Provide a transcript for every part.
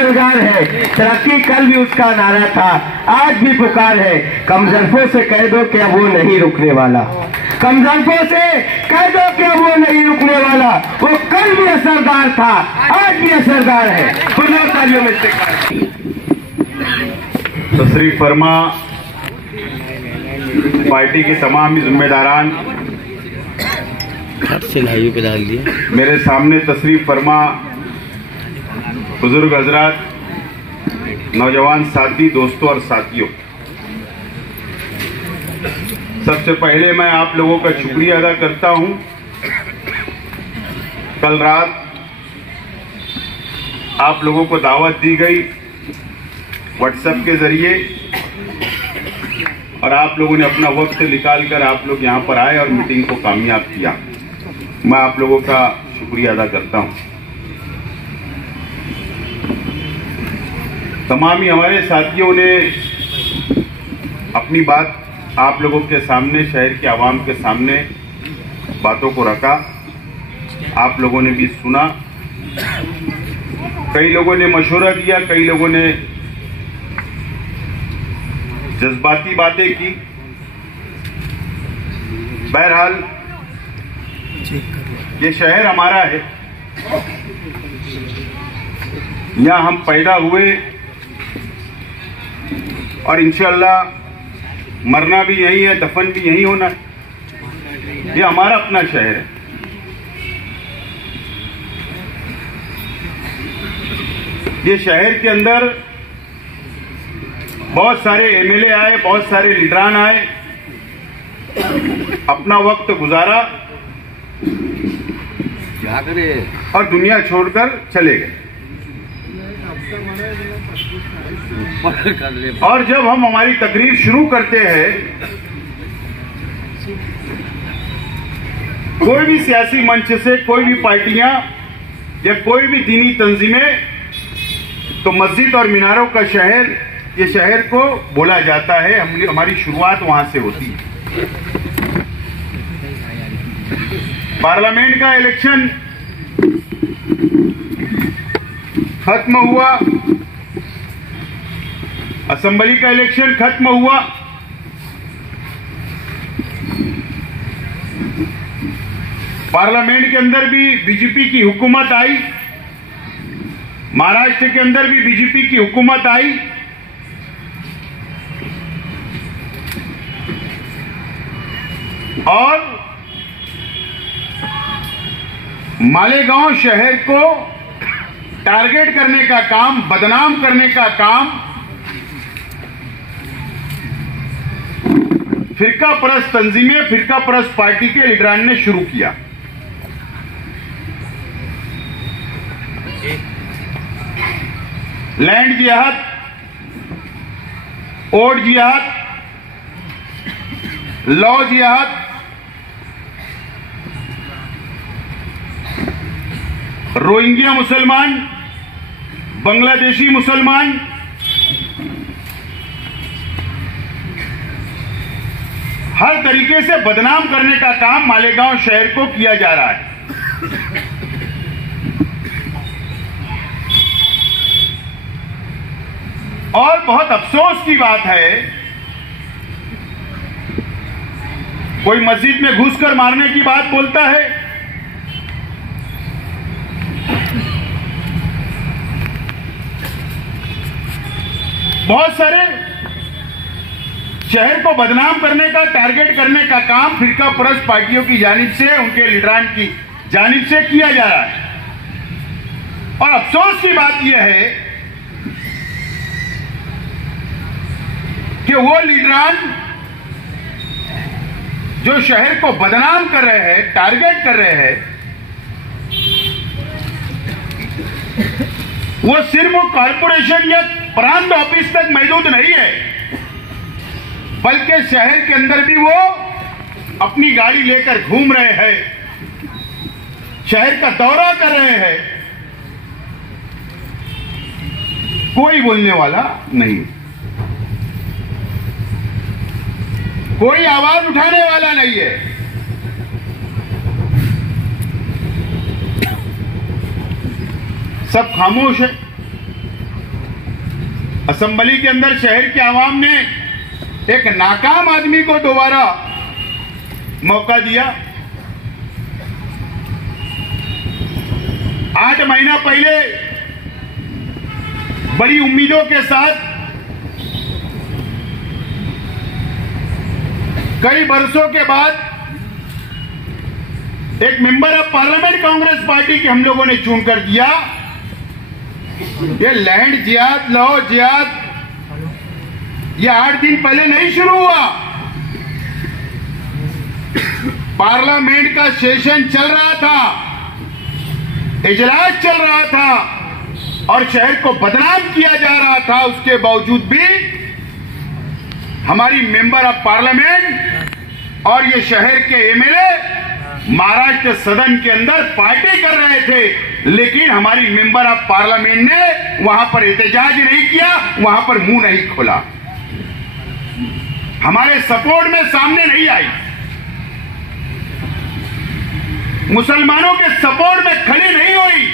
बेरोजगार है। तरक्की कल भी उसका नारा था, आज भी पुकार है। कमजरफों से कह दो कि अब वो नहीं रुकने वाला, कमजरफों से कह दो कि अब वो नहीं रुकने वाला। वो कल भी असरदार था, आज भी असरदार है। तालियों में तशरीफ फरमा पार्टी के तमाम जिम्मेदारान पे डाल दिए। मेरे सामने तशरीफ फरमा बुजुर्ग हजरात, नौजवान साथी, दोस्तों और साथियों, सबसे पहले मैं आप लोगों का शुक्रिया अदा करता हूं। कल रात आप लोगों को दावत दी गई व्हाट्सएप के जरिए और आप लोगों ने अपना वक्त निकालकर आप लोग यहां पर आए और मीटिंग को कामयाब किया। मैं आप लोगों का शुक्रिया अदा करता हूं। तमाम ही हमारे साथियों ने अपनी बात आप लोगों के सामने, शहर के आवाम के सामने बातों को रखा। आप लोगों ने भी सुना। कई लोगों ने मशवरा दिया, कई लोगों ने जज्बाती बातें की। बहरहाल ये शहर हमारा है, यहां हम पैदा हुए और इंशाअल्लाह मरना भी यहीं है, दफन भी यहीं होना है। ये हमारा अपना शहर है। ये शहर के अंदर बहुत सारे एमएलए आए, बहुत सारे लीडरान आए, अपना वक्त गुजारा और दुनिया छोड़कर चले गए। और जब हम हमारी तकरीर शुरू करते हैं, कोई भी सियासी मंच से, कोई भी पार्टियां या कोई भी दीनी तंजीमें, तो मस्जिद और मीनारों का शहर, ये शहर को बोला जाता है। हमारी शुरुआत वहां से होती है। पार्लियामेंट का इलेक्शन खत्म हुआ, असेंबली का इलेक्शन खत्म हुआ, पार्लियामेंट के अंदर भी बीजेपी की हुकूमत आई, महाराष्ट्र के अंदर भी बीजेपी की हुकूमत आई। और मालेगांव शहर को टारगेट करने का काम, बदनाम करने का काम फिरका परस्त तंजीमें, फिरका परस्त पार्टी के लीडरान ने शुरू किया। लैंड जिहाद, ओट जिहाद, लॉ जिहाद, रोहिंग्या मुसलमान, बांग्लादेशी मुसलमान, हर तरीके से बदनाम करने का काम मालेगांव शहर को किया जा रहा है। और बहुत अफसोस की बात है, कोई मस्जिद में घुसकर मारने की बात बोलता है, बहुत सारे शहर को बदनाम करने का, टारगेट करने का काम फिरका परस्त पार्टियों की जानिब से, उनके लीडरान की जानिब से किया जा रहा है। और अफसोस की बात यह है कि वो लीडरान जो शहर को बदनाम कर रहे हैं, टारगेट कर रहे हैं, वो सिर्फ कॉर्पोरेशन या प्रांत ऑफिस तक महदूद नहीं है, बल्कि शहर के अंदर भी वो अपनी गाड़ी लेकर घूम रहे हैं, शहर का दौरा कर रहे हैं। कोई बोलने वाला नहीं, कोई आवाज उठाने वाला नहीं है। सब खामोश है। असेंबली के अंदर शहर के आवाम ने एक नाकाम आदमी को दोबारा मौका दिया। 8 महीना पहले बड़ी उम्मीदों के साथ कई बरसों के बाद एक member of parliament Congress party के हम लोगों ने चुन कर दिया। ये लैंड जिहाद, लॉ जिहाद ये 8 दिन पहले नहीं शुरू हुआ। पार्लियामेंट का सेशन चल रहा था, इजलास चल रहा था और शहर को बदनाम किया जा रहा था। उसके बावजूद भी हमारी मेंबर ऑफ पार्लियामेंट और ये शहर के एमएलए महाराष्ट्र सदन के अंदर पार्टी कर रहे थे, लेकिन हमारी मेंबर ऑफ पार्लियामेंट ने वहां पर एहतजाज नहीं किया, वहां पर मुंह नहीं खोला, हमारे सपोर्ट में सामने नहीं आई, मुसलमानों के सपोर्ट में खड़ी नहीं हुई।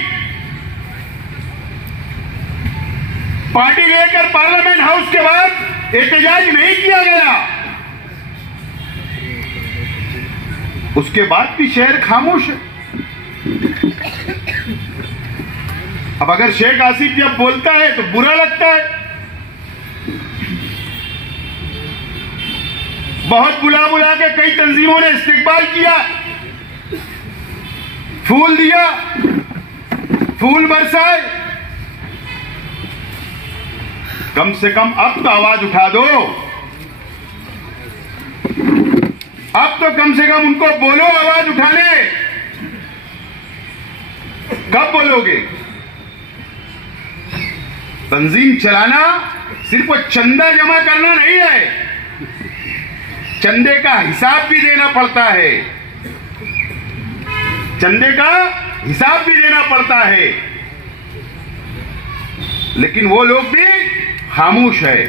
पार्टी लेकर पार्लियामेंट हाउस के बाद एहतजाज नहीं किया गया। उसके बाद भी शहर खामोश है। अब अगर शेख आसिफ जब बोलता है तो बुरा लगता है। बहुत बुला बुला के कई तंजीमों ने इस्तेकबाल किया, फूल दिया, फूल बरसाए। कम से कम अब तो आवाज उठा दो, अब तो कम से कम उनको बोलो आवाज उठाने। कब बोलोगे? तंजीम चलाना सिर्फ वो चंदा जमा करना नहीं है, चंदे का हिसाब भी देना पड़ता है, चंदे का हिसाब भी देना पड़ता है। लेकिन वो लोग भी खामोश है,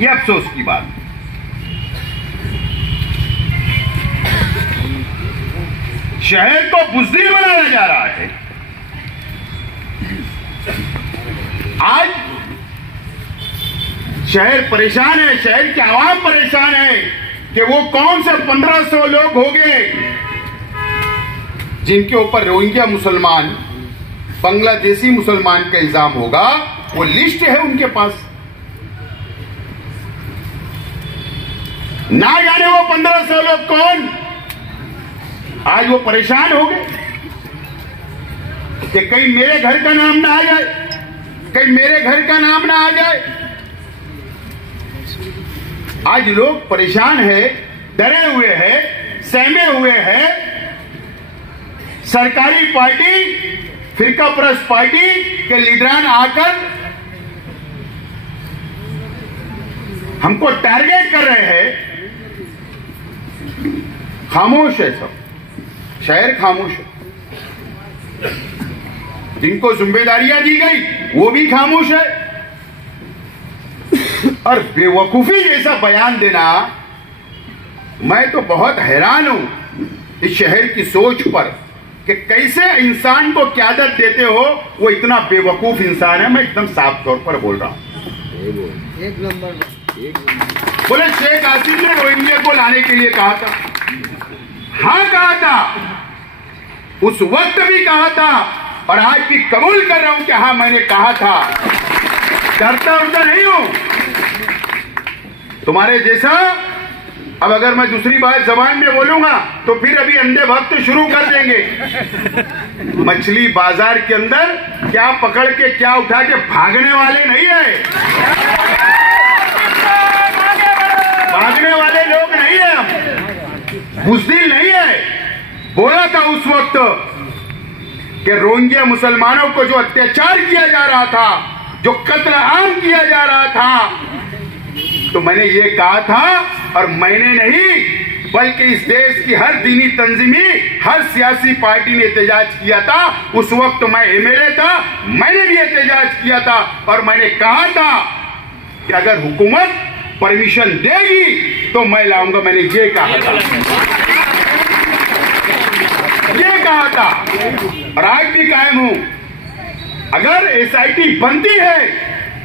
ये अफसोस की बात। शहर को बुज़दिल बनाया जा रहा है। आज शहर परेशान है, शहर के आवाम परेशान है कि वो कौन से 1500 लोग होंगे जिनके ऊपर रोहिंग्या मुसलमान, बांग्लादेशी मुसलमान का इल्जाम होगा। वो लिस्ट है उनके पास, ना जाने वो 1500 लोग कौन। आज वो परेशान हो गए कि कहीं मेरे घर का नाम ना आ जाए, कहीं मेरे घर का नाम ना आ जाए। आज लोग परेशान है, डरे हुए हैं, सहमे हुए हैं। सरकारी पार्टी, फिरका परस्त पार्टी के लीडरान आकर हमको टारगेट कर रहे हैं। खामोश है सब, शहर खामोश है। जिनको जिम्मेदारियां दी गई वो भी खामोश है। और बेवकूफी जैसा बयान देना, मैं तो बहुत हैरान हूं इस शहर की सोच पर कि कैसे इंसान को क़यादत देते हो। वो इतना बेवकूफ इंसान है, मैं एकदम साफ तौर पर बोल रहा हूं। एक नंबर बोले शेख आसिफ ने रोहिंग्या को लाने के लिए कहा था। हाँ कहा था, उस वक्त भी कहा था और आज भी कबूल कर रहा हूं कि हाँ मैंने कहा था। डरता उड़ता नहीं हूं तुम्हारे जैसा। अब अगर मैं दूसरी बात जबान में बोलूंगा तो फिर अभी अंधे भक्त शुरू कर देंगे। मछली बाजार के अंदर क्या पकड़ के क्या उठा के भागने वाले नहीं है, भागने वाले लोग नहीं है हम, बुज़दिल नहीं है। बोला था उस वक्त कि रोहिंग्या मुसलमानों को जो अत्याचार किया जा रहा था, जो कत्ल आम किया जा रहा था, तो मैंने ये कहा था। और मैंने नहीं बल्कि इस देश की हर दीनी तंजीमी, हर सियासी पार्टी ने एहतजाज किया था। उस वक्त मैं एमएलए था, मैंने भी एहतजाज किया था और मैंने कहा था कि अगर हुकूमत परमिशन देगी तो मैं लाऊंगा। मैंने ये कहा था, ये कहा था और आज भी कायम हूं। अगर एसआईटी बनती है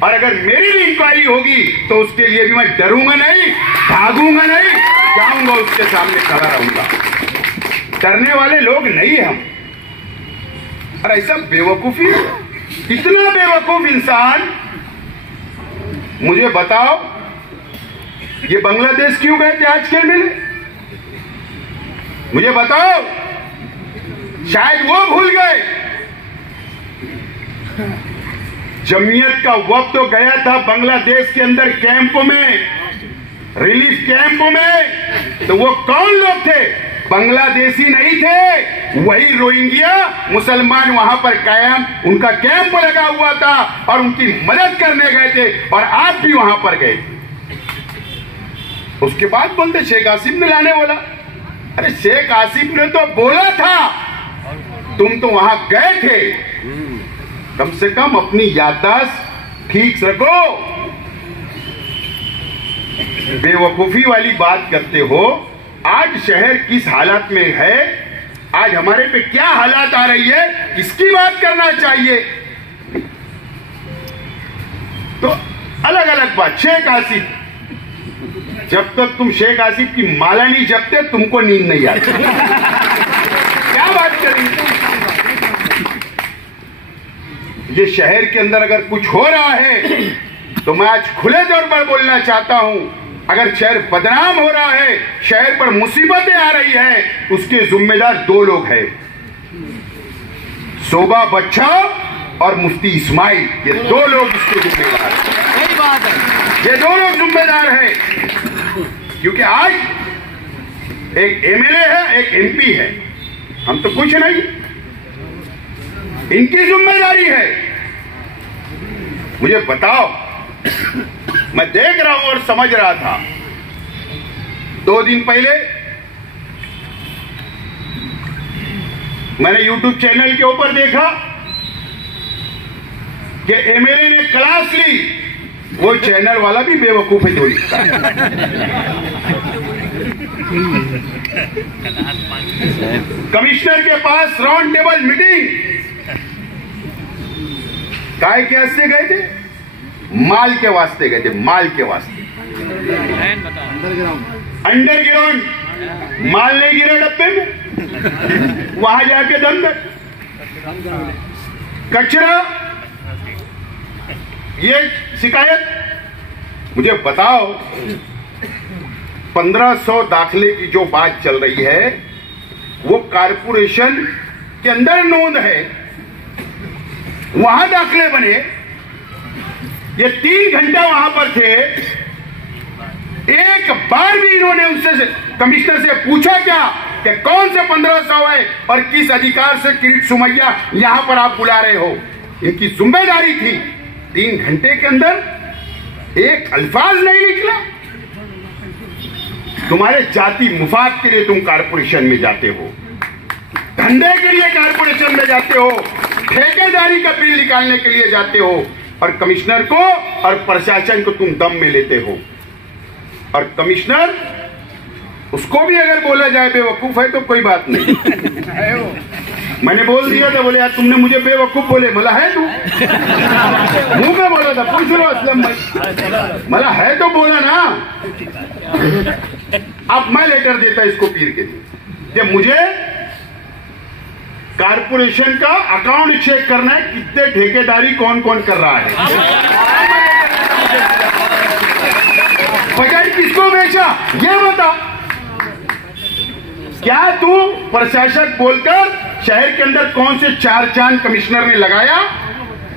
और अगर मेरी भी इंक्वायरी होगी तो उसके लिए भी मैं डरूंगा नहीं, भागूंगा नहीं, जाऊंगा उसके सामने खड़ा रहूंगा। डरने वाले लोग नहीं हम। और ऐसा बेवकूफी, इतना बेवकूफ इंसान, मुझे बताओ ये बांग्लादेश क्यों गए थे आज के मिले? मुझे बताओ, शायद वो भूल गए। जमीयत का वक्त तो गया था बांग्लादेश के अंदर कैंप में, रिलीफ कैंप में, तो वो कौन लोग थे? बांग्लादेशी नहीं थे, वही रोहिंग्या मुसलमान वहां पर कायम, उनका कैंप लगा हुआ था और उनकी मदद करने गए थे और आप भी वहां पर गए थे। उसके बाद बोलते शेख आसिफ ने लाने बोला। अरे शेख आसिफ ने तो बोला था, तुम तो वहां गए थे। कम से कम अपनी याददाश्त ठीक रखो। बेवकूफी वाली बात करते हो। आज शहर किस हालत में है, आज हमारे पे क्या हालात आ रही है, इसकी बात करना चाहिए। तो अलग अलग बात। शेख आसिफ, जब तक तुम शेख आसिफ की माला नहीं जपते तुमको नींद नहीं आती। क्या बात करेंगे? ये शहर के अंदर अगर कुछ हो रहा है तो मैं आज खुले तौर पर बोलना चाहता हूं, अगर शहर बदनाम हो रहा है, शहर पर मुसीबतें आ रही है, उसके जिम्मेदार दो लोग हैं, शोभा बच्चा और मुफ्ती इस्माइल। ये दो लोग इसके जिम्मेदार हैं। सही बात है, ये दो लोग जिम्मेदार हैं। क्योंकि आज एक एमएलए है, एक एमपी है, हम तो कुछ नहीं, इनकी जिम्मेदारी है। मुझे बताओ, मैं देख रहा हूं और समझ रहा था, 2 दिन पहले मैंने YouTube चैनल के ऊपर देखा कि एमएलए ने क्लास ली। वो चैनल वाला भी बेवकूफ है जो लिखता है। कमिश्नर के पास राउंड टेबल मीटिंग, काय के वास्ते गए थे? माल के वास्ते गए थे, माल के वास्ते। अंडरग्राउंड माल नहीं गिरा डब्बे में, वहां जाके दम कचरा, ये शिकायत। मुझे बताओ, 1500 दाखले की जो बात चल रही है वो कारपोरेशन के अंदर नोंद है, वहां दाखले बने। ये 3 घंटा वहां पर थे, एक बार भी इन्होंने उनसे, कमिश्नर से पूछा क्या कि कौन से 1500 है और किस अधिकार से किरीट सुमैया यहां पर आप बुला रहे हो? इनकी जिम्मेदारी थी। 3 घंटे के अंदर एक अल्फाज नहीं निकला। तुम्हारे जाति मुफाद के लिए तुम कारपोरेशन में जाते हो, धंधे के लिए कारपोरेशन में जाते हो, ठेकेदारी का बिल निकालने के लिए जाते हो, और कमिश्नर को और प्रशासन को तुम दम में लेते हो। और कमिश्नर, उसको भी अगर बोला जाए बेवकूफ है तो कोई बात नहीं। मैंने बोल दिया था, बोले यार तुमने मुझे बेवकूफ बोले, मला है तू? मुंह में बोला था, पूछ लो असलम भाई, मला है तो बोला ना। अब मैं लेटर देता इसको पीर के लिए कि मुझे कारपोरेशन का अकाउंट चेक करना है, कितने ठेकेदारी कौन कौन कर रहा है, बजाय किसको बेचा ये बता। क्या तू प्रशासक बोलकर शहर के अंदर कौन से 4 चांद कमिश्नर ने लगाया?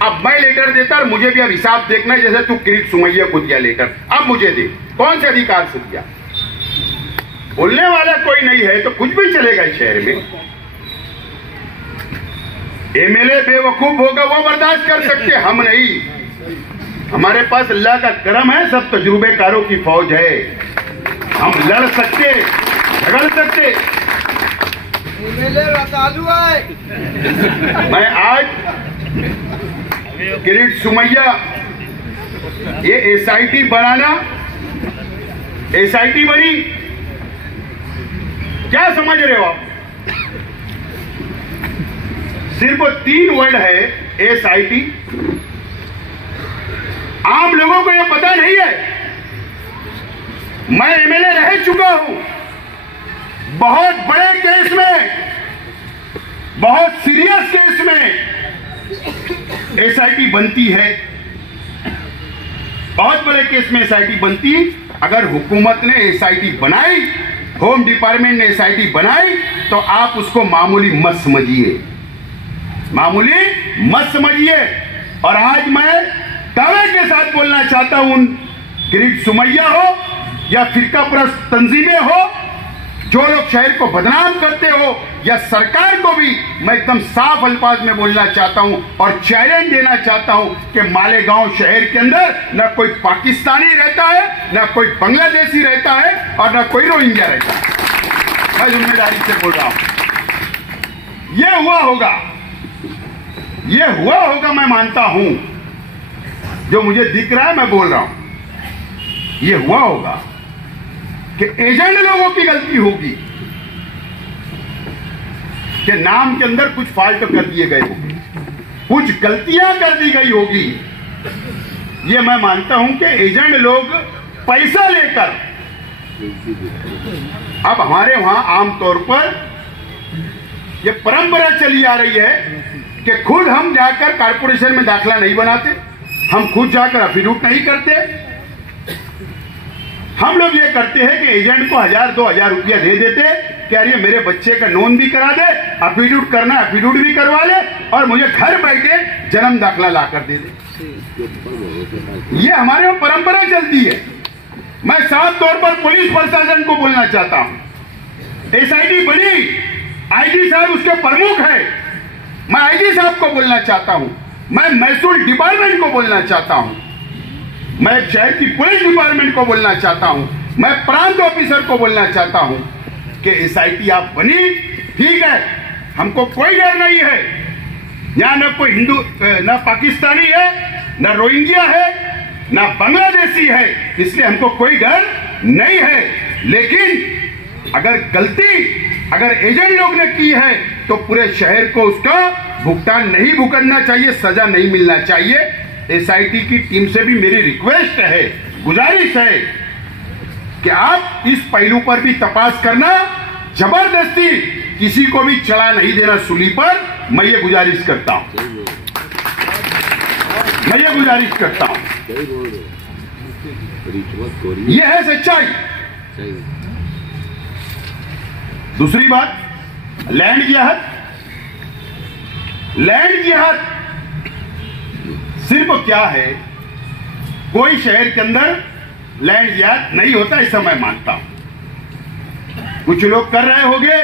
अब मैं लेटर देता और मुझे भी अब हिसाब देखना है, जैसे तू किरीट सुमैया को दिया लेटर, अब मुझे दे, कौन से अधिकार से दिया? बोलने वाला कोई नहीं है तो कुछ भी चलेगा इस शहर में। एमएलए बेवकूफ होगा वो बर्दाश्त कर सकते, हम नहीं। हमारे पास अल्लाह का करम है, सब तजुर्बेकारों की फौज है, हम लड़ सकते, झगड़ सकते। मैं आज किरीट सुमैया ये एसआईटी बनाना, एसआईटी बनी, क्या समझ रहे हो आप? सिर्फ 3 वर्ड है एसआईटी। मैं एमएलए रह चुका हूं। बहुत बड़े केस में, बहुत सीरियस केस में एसआईटी बनती है, बहुत बड़े केस में एसआईटी बनती। अगर हुकूमत ने एसआईटी बनाई, होम डिपार्टमेंट ने एसआईटी बनाई, तो आप उसको मामूली मत समझिए, मामूली मत समझिए। और आज मैं दावे के साथ बोलना चाहता हूं, किरीट सुमैया हो या फिरकापरस्त तंजीमें हो, जो लोग शहर को बदनाम करते हो, या सरकार को भी मैं एकदम साफ अल्फाज में बोलना चाहता हूं और चैलेंज देना चाहता हूं कि मालेगांव शहर के अंदर न कोई पाकिस्तानी रहता है, न कोई बांग्लादेशी रहता है और न कोई रोहिंग्या रहता है। मैं जिम्मेदारी से बोल रहा हूं, यह हुआ होगा, यह हुआ होगा, मैं मानता हूं। जो मुझे दिख रहा है मैं बोल रहा हूं, यह हुआ होगा कि एजेंट लोगों की गलती होगी कि नाम के अंदर कुछ फॉल्ट कर दिए गए होंगे, कुछ गलतियां कर दी गई होगी। ये मैं मानता हूं कि एजेंट लोग पैसा लेकर, अब हमारे वहां आमतौर पर यह परंपरा चली आ रही है कि खुद हम जाकर कारपोरेशन में दाखिला नहीं बनाते, हम खुद जाकर अफिडेविट नहीं करते। हम लोग ये करते हैं कि एजेंट को 1000-2000 रुपया दे देते कि यार ये मेरे बच्चे का लोन भी करा दे, अफिडेविट करना अफिडेविट भी करवा ले और मुझे घर बैठे जन्म दाखला ला कर दे दे। ये हमारे वहां परंपरा चलती है। मैं साफ तौर पर पुलिस प्रशासन को बोलना चाहता हूं, एसआईटी बनी, आईजी साहब उसके प्रमुख है, मैं आईजी साहब को बोलना चाहता हूं, मैं महसूल डिपार्टमेंट को बोलना चाहता हूं, मैं शहर की पुलिस डिपार्टमेंट को बोलना चाहता हूं, मैं प्रांत ऑफिसर को बोलना चाहता हूं कि एसआईटी आप बनी, ठीक है, हमको कोई डर नहीं है। यहां न कोई हिंदू, न पाकिस्तानी है, न रोहिंग्या है, न बांग्लादेशी है, इसलिए हमको कोई डर नहीं है। लेकिन अगर गलती अगर एजेंट लोग ने की है तो पूरे शहर को उसका भुगतान नहीं भुगतना चाहिए, सजा नहीं मिलना चाहिए। एसआईटी की टीम से भी मेरी रिक्वेस्ट है, गुजारिश है कि आप इस पहलू पर भी तपास करना, जबरदस्ती किसी को भी चढ़ा नहीं देना सूली पर। मैं ये गुजारिश करता हूं, मैं ये गुजारिश करता हूं। ये है सच्चाई। दूसरी बात, लैंड जिहाद। लैंड जिहाद सिर्फ क्या है, कोई शहर के अंदर लैंड जिहाद नहीं होता, ऐसा मैं मानता हूं। कुछ लोग कर रहे होंगे,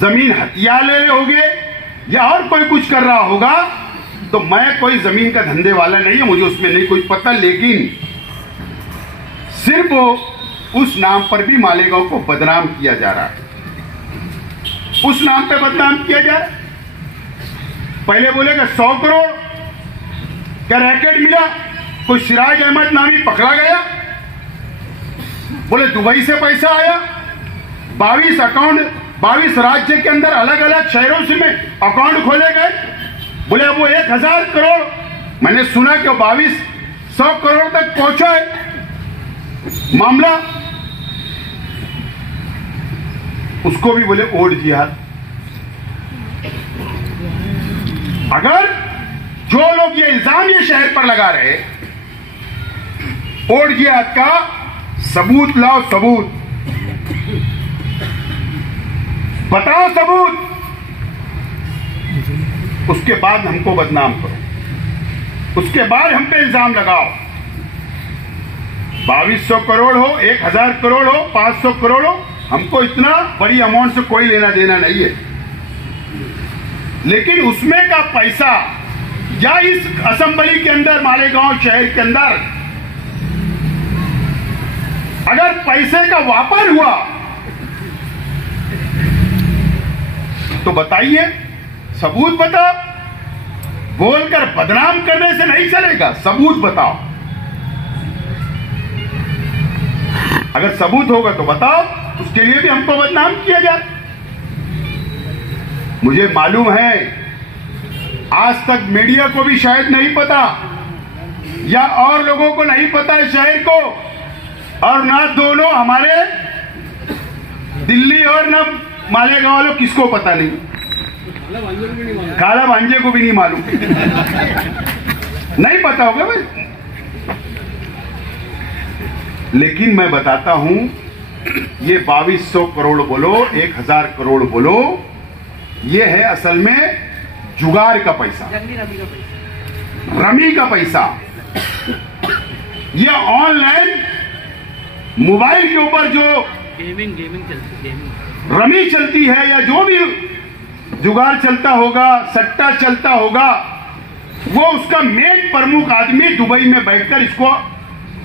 जमीन हथिया ले रहे होंगे या और कोई कुछ कर रहा होगा, तो मैं कोई जमीन का धंधे वाला नहीं है, मुझे उसमें नहीं कोई पता। लेकिन सिर्फ उस नाम पर भी मालेगांव को बदनाम किया जा रहा है, उस नाम पे बदनाम किया जा रहा है। पहले बोलेगा 100 करोड़ का रैकेट मिला, कोई सिराज अहमद नामी पकड़ा गया, बोले दुबई से पैसा आया, 22 अकाउंट, 22 राज्य के अंदर अलग अलग शहरों से में अकाउंट खोले गए, बोले वो 1000 करोड़, मैंने सुना कि 2200 करोड़ तक पहुंचा है मामला, उसको भी बोले ओड जिहाद। अगर जो लोग ये इल्जाम ये शहर पर लगा रहे, ओड जिहाद का सबूत लाओ, सबूत बताओ, सबूत, उसके बाद हमको बदनाम करो, उसके बाद हम पे इल्जाम लगाओ। 2200 करोड़ हो, 1000 करोड़ हो, 500 करोड़ हो, हमको इतना बड़ी अमाउंट से कोई लेना देना नहीं है। लेकिन उसमें का पैसा या इस असेंबली के अंदर, मालेगांव शहर के अंदर अगर पैसे का व्यापार हुआ तो बताइए, सबूत बताओ। बोलकर बदनाम करने से नहीं चलेगा, सबूत बताओ। अगर सबूत होगा तो बताओ, उसके लिए भी हमको बदनाम किया जाए। मुझे मालूम है आज तक मीडिया को भी शायद नहीं पता या और लोगों को नहीं पता है शहर को, और ना दोनों हमारे दिल्ली और ना मालेगांव वालों किसको पता नहीं, काला भांजे को भी नहीं मालूम, नहीं पता होगा भाई। लेकिन मैं बताता हूं, ये 2200 करोड़ बोलो, 1000 करोड़ बोलो, ये है असल में जुगाड़ का पैसा, रमी का पैसा। ये ऑनलाइन मोबाइल के ऊपर जो गेमिंग चलती है, रमी चलती है या जो भी जुगाड़ चलता होगा, सट्टा चलता होगा, वो उसका मेन प्रमुख आदमी दुबई में बैठकर इसको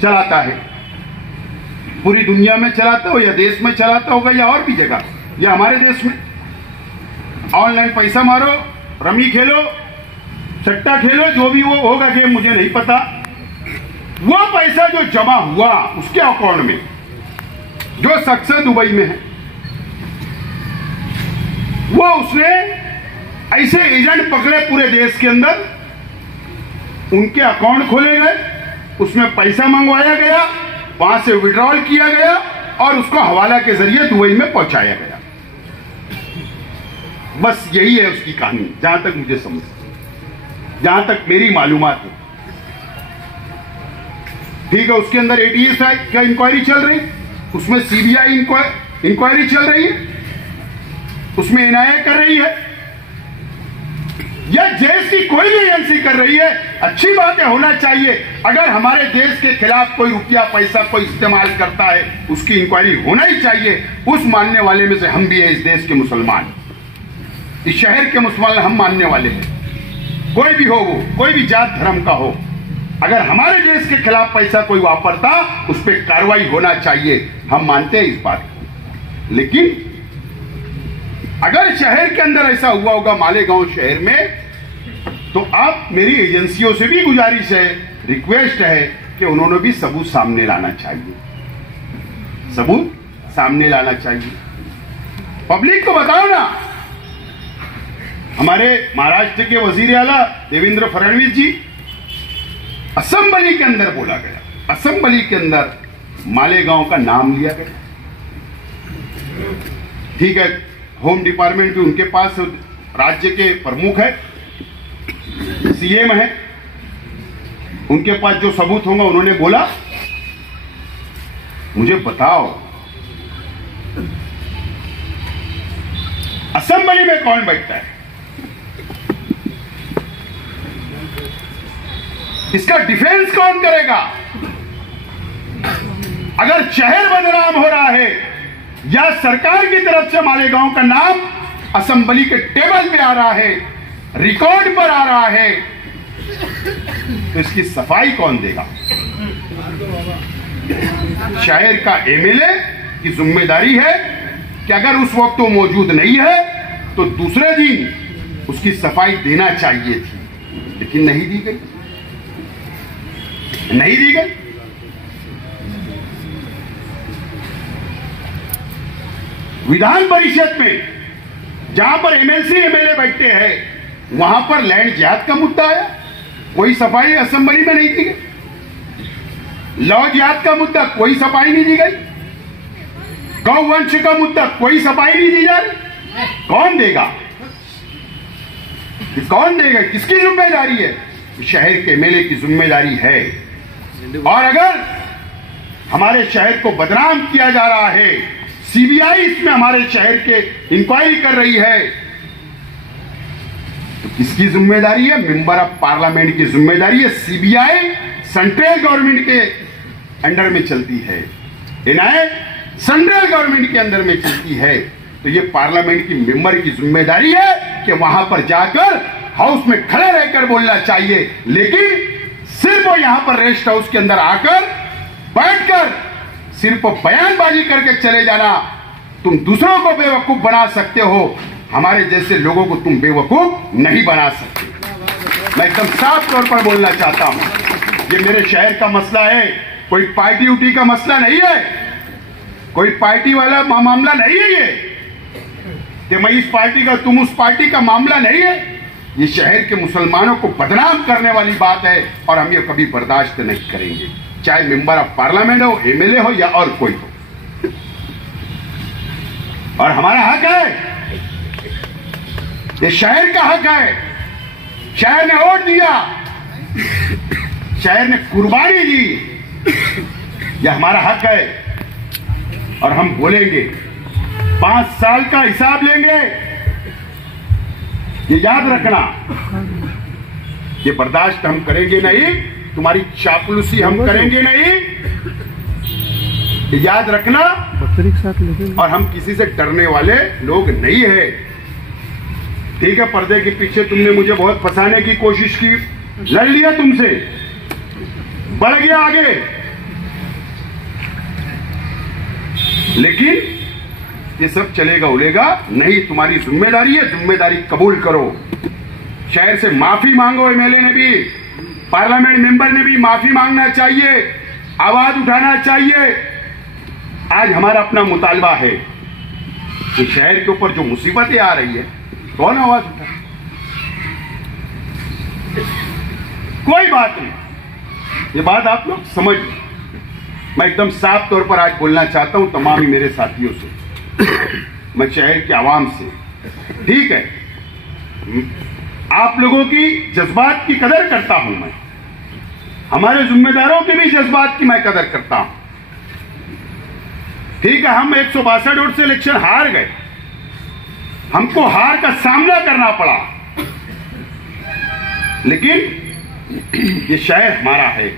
चलाता है। पूरी दुनिया में चलाता हो या देश में चलाता होगा या और भी जगह, या हमारे देश में ऑनलाइन पैसा मारो, रमी खेलो, सट्टा खेलो, जो भी वो होगा गेम, मुझे नहीं पता। वो पैसा जो जमा हुआ उसके अकाउंट में, जो शख्स दुबई में है, वो उसने ऐसे एजेंट पकड़े पूरे देश के अंदर, उनके अकाउंट खोले गए, उसमें पैसा मंगवाया गया, वहां से विड्रॉल किया गया और उसको हवाला के जरिए दुबई में पहुंचाया गया। बस यही है उसकी कहानी, जहां तक मुझे समझ, जहां तक मेरी मालूमात है। ठीक है, उसके अंदर एटीएस का इंक्वायरी चल रही, उसमें सीबीआई इंक्वायरी चल रही है, उसमें एनआईए कर रही है, या देश की कोई भी एजेंसी कर रही है। अच्छी बात है, होना चाहिए। अगर हमारे देश के खिलाफ कोई रुपया पैसा कोई इस्तेमाल करता है, उसकी इंक्वायरी होना ही चाहिए। उस मानने वाले में से हम भी हैं, इस देश के मुसलमान, इस शहर के मुसलमान हम मानने वाले हैं। कोई भी हो, वो कोई भी जात धर्म का हो, अगर हमारे देश के खिलाफ पैसा कोई वापरता, उस पर कार्रवाई होना चाहिए, हम मानते हैं इस बात को। लेकिन अगर शहर के अंदर ऐसा हुआ होगा, मालेगांव शहर में, तो आप मेरी एजेंसियों से भी गुजारिश है, रिक्वेस्ट है कि उन्होंने भी सबूत सामने लाना चाहिए, सबूत सामने लाना चाहिए। पब्लिक को बताओ ना। हमारे महाराष्ट्र के वजीर आला देवेंद्र फडणवीस जी, असेंबली के अंदर बोला गया, असेंबली के अंदर मालेगांव का नाम लिया गया। ठीक है, होम डिपार्टमेंट भी उनके पास, राज्य के प्रमुख है, सीएम है, उनके पास जो सबूत होगा उन्होंने बोला। मुझे बताओ, असेंबली में कौन बैठता है? इसका डिफेंस कौन करेगा? अगर शहर बदनाम हो रहा है या सरकार की तरफ से मालेगांव का नाम असेंबली के टेबल पे आ रहा है, रिकॉर्ड पर आ रहा है, तो इसकी सफाई कौन देगा? शहर का एमएलए की जिम्मेदारी है कि अगर उस वक्त वो मौजूद नहीं है तो दूसरे दिन उसकी सफाई देना चाहिए थी, लेकिन नहीं दी गई, नहीं दी गई। विधान परिषद में जहां पर एमएलसी एमएलए बैठते हैं, वहां पर लैंड जिहाद का मुद्दा आया, कोई सफाई असेंबली में नहीं दी गई। लॉ जिहाद का मुद्दा, कोई सफाई नहीं दी गई। गौवंश का मुद्दा, कोई सफाई नहीं दी जा रही। कौन देगा? कौन देगा? किसकी जिम्मेदारी है? शहर के एमएलए की जिम्मेदारी है। और अगर हमारे शहर को बदनाम किया जा रहा है, सीबीआई इसमें हमारे शहर के इंक्वायरी कर रही है, तो किसकी जिम्मेदारी है? मेंबर ऑफ पार्लियामेंट की जिम्मेदारी है। सीबीआई सेंट्रल गवर्नमेंट के अंडर में चलती है, एनआईए सेंट्रल गवर्नमेंट के अंदर में चलती है, तो ये पार्लियामेंट की मेंबर की जिम्मेदारी है कि वहां पर जाकर हाउस में खड़े रहकर बोलना चाहिए। लेकिन सिर्फ वो यहां पर रेस्ट हाउस के अंदर आकर बैठकर सिर्फ बयानबाजी करके चले जाना, तुम दूसरों को बेवकूफ बना सकते हो, हमारे जैसे लोगों को तुम बेवकूफ नहीं बना सकते। मैं एकदम साफ तौर पर बोलना चाहता हूं, ये मेरे शहर का मसला है, कोई पार्टी उटी का मसला नहीं है, कोई पार्टी वाला मामला नहीं है ये, कि मैं इस पार्टी का तुम उस पार्टी का मामला नहीं है। ये शहर के मुसलमानों को बदनाम करने वाली बात है और हम ये कभी बर्दाश्त नहीं करेंगे, चाहे मेंबर ऑफ पार्लियामेंट हो, एमएलए हो या और कोई हो। और हमारा हक है, ये शहर का हक है। शहर ने वोट दिया, शहर ने कुर्बानी दी, यह हमारा हक है। और हम बोलेंगे 5 साल का हिसाब लेंगे, ये याद रखना। ये बर्दाश्त हम करेंगे नहीं, तुम्हारी चापलूसी हम करेंगे नहीं, ये याद रखना। और हम किसी से डरने वाले लोग नहीं है। ठीक है, पर्दे के पीछे तुमने मुझे बहुत फंसाने की कोशिश की, लड़ लिया तुमसे, बढ़ गया आगे, लेकिन ये सब चलेगा उलेगा नहीं। तुम्हारी जिम्मेदारी है, जिम्मेदारी कबूल करो। शहर से माफी मांगो। एमएलए ने भी, पार्लियामेंट मेंबर ने भी माफी मांगना चाहिए, आवाज उठाना चाहिए। आज हमारा अपना मुतालबा है कि शहर के ऊपर जो मुसीबतें आ रही है, कौन आवाज उठाए? कोई बात नहीं, ये बात आप लोग समझ लो। मैं एकदम साफ तौर पर आज बोलना चाहता हूं तमाम ही मेरे साथियों से, मैं शहर के आवाम से। ठीक है, आप लोगों की जज्बात की कदर करता हूं मैं, हमारे जिम्मेदारों के भी जज्बात की मैं कदर करता हूं। ठीक है, हम 162 वोट से इलेक्शन हार गए, हमको हार का सामना करना पड़ा, लेकिन ये शहर हमारा है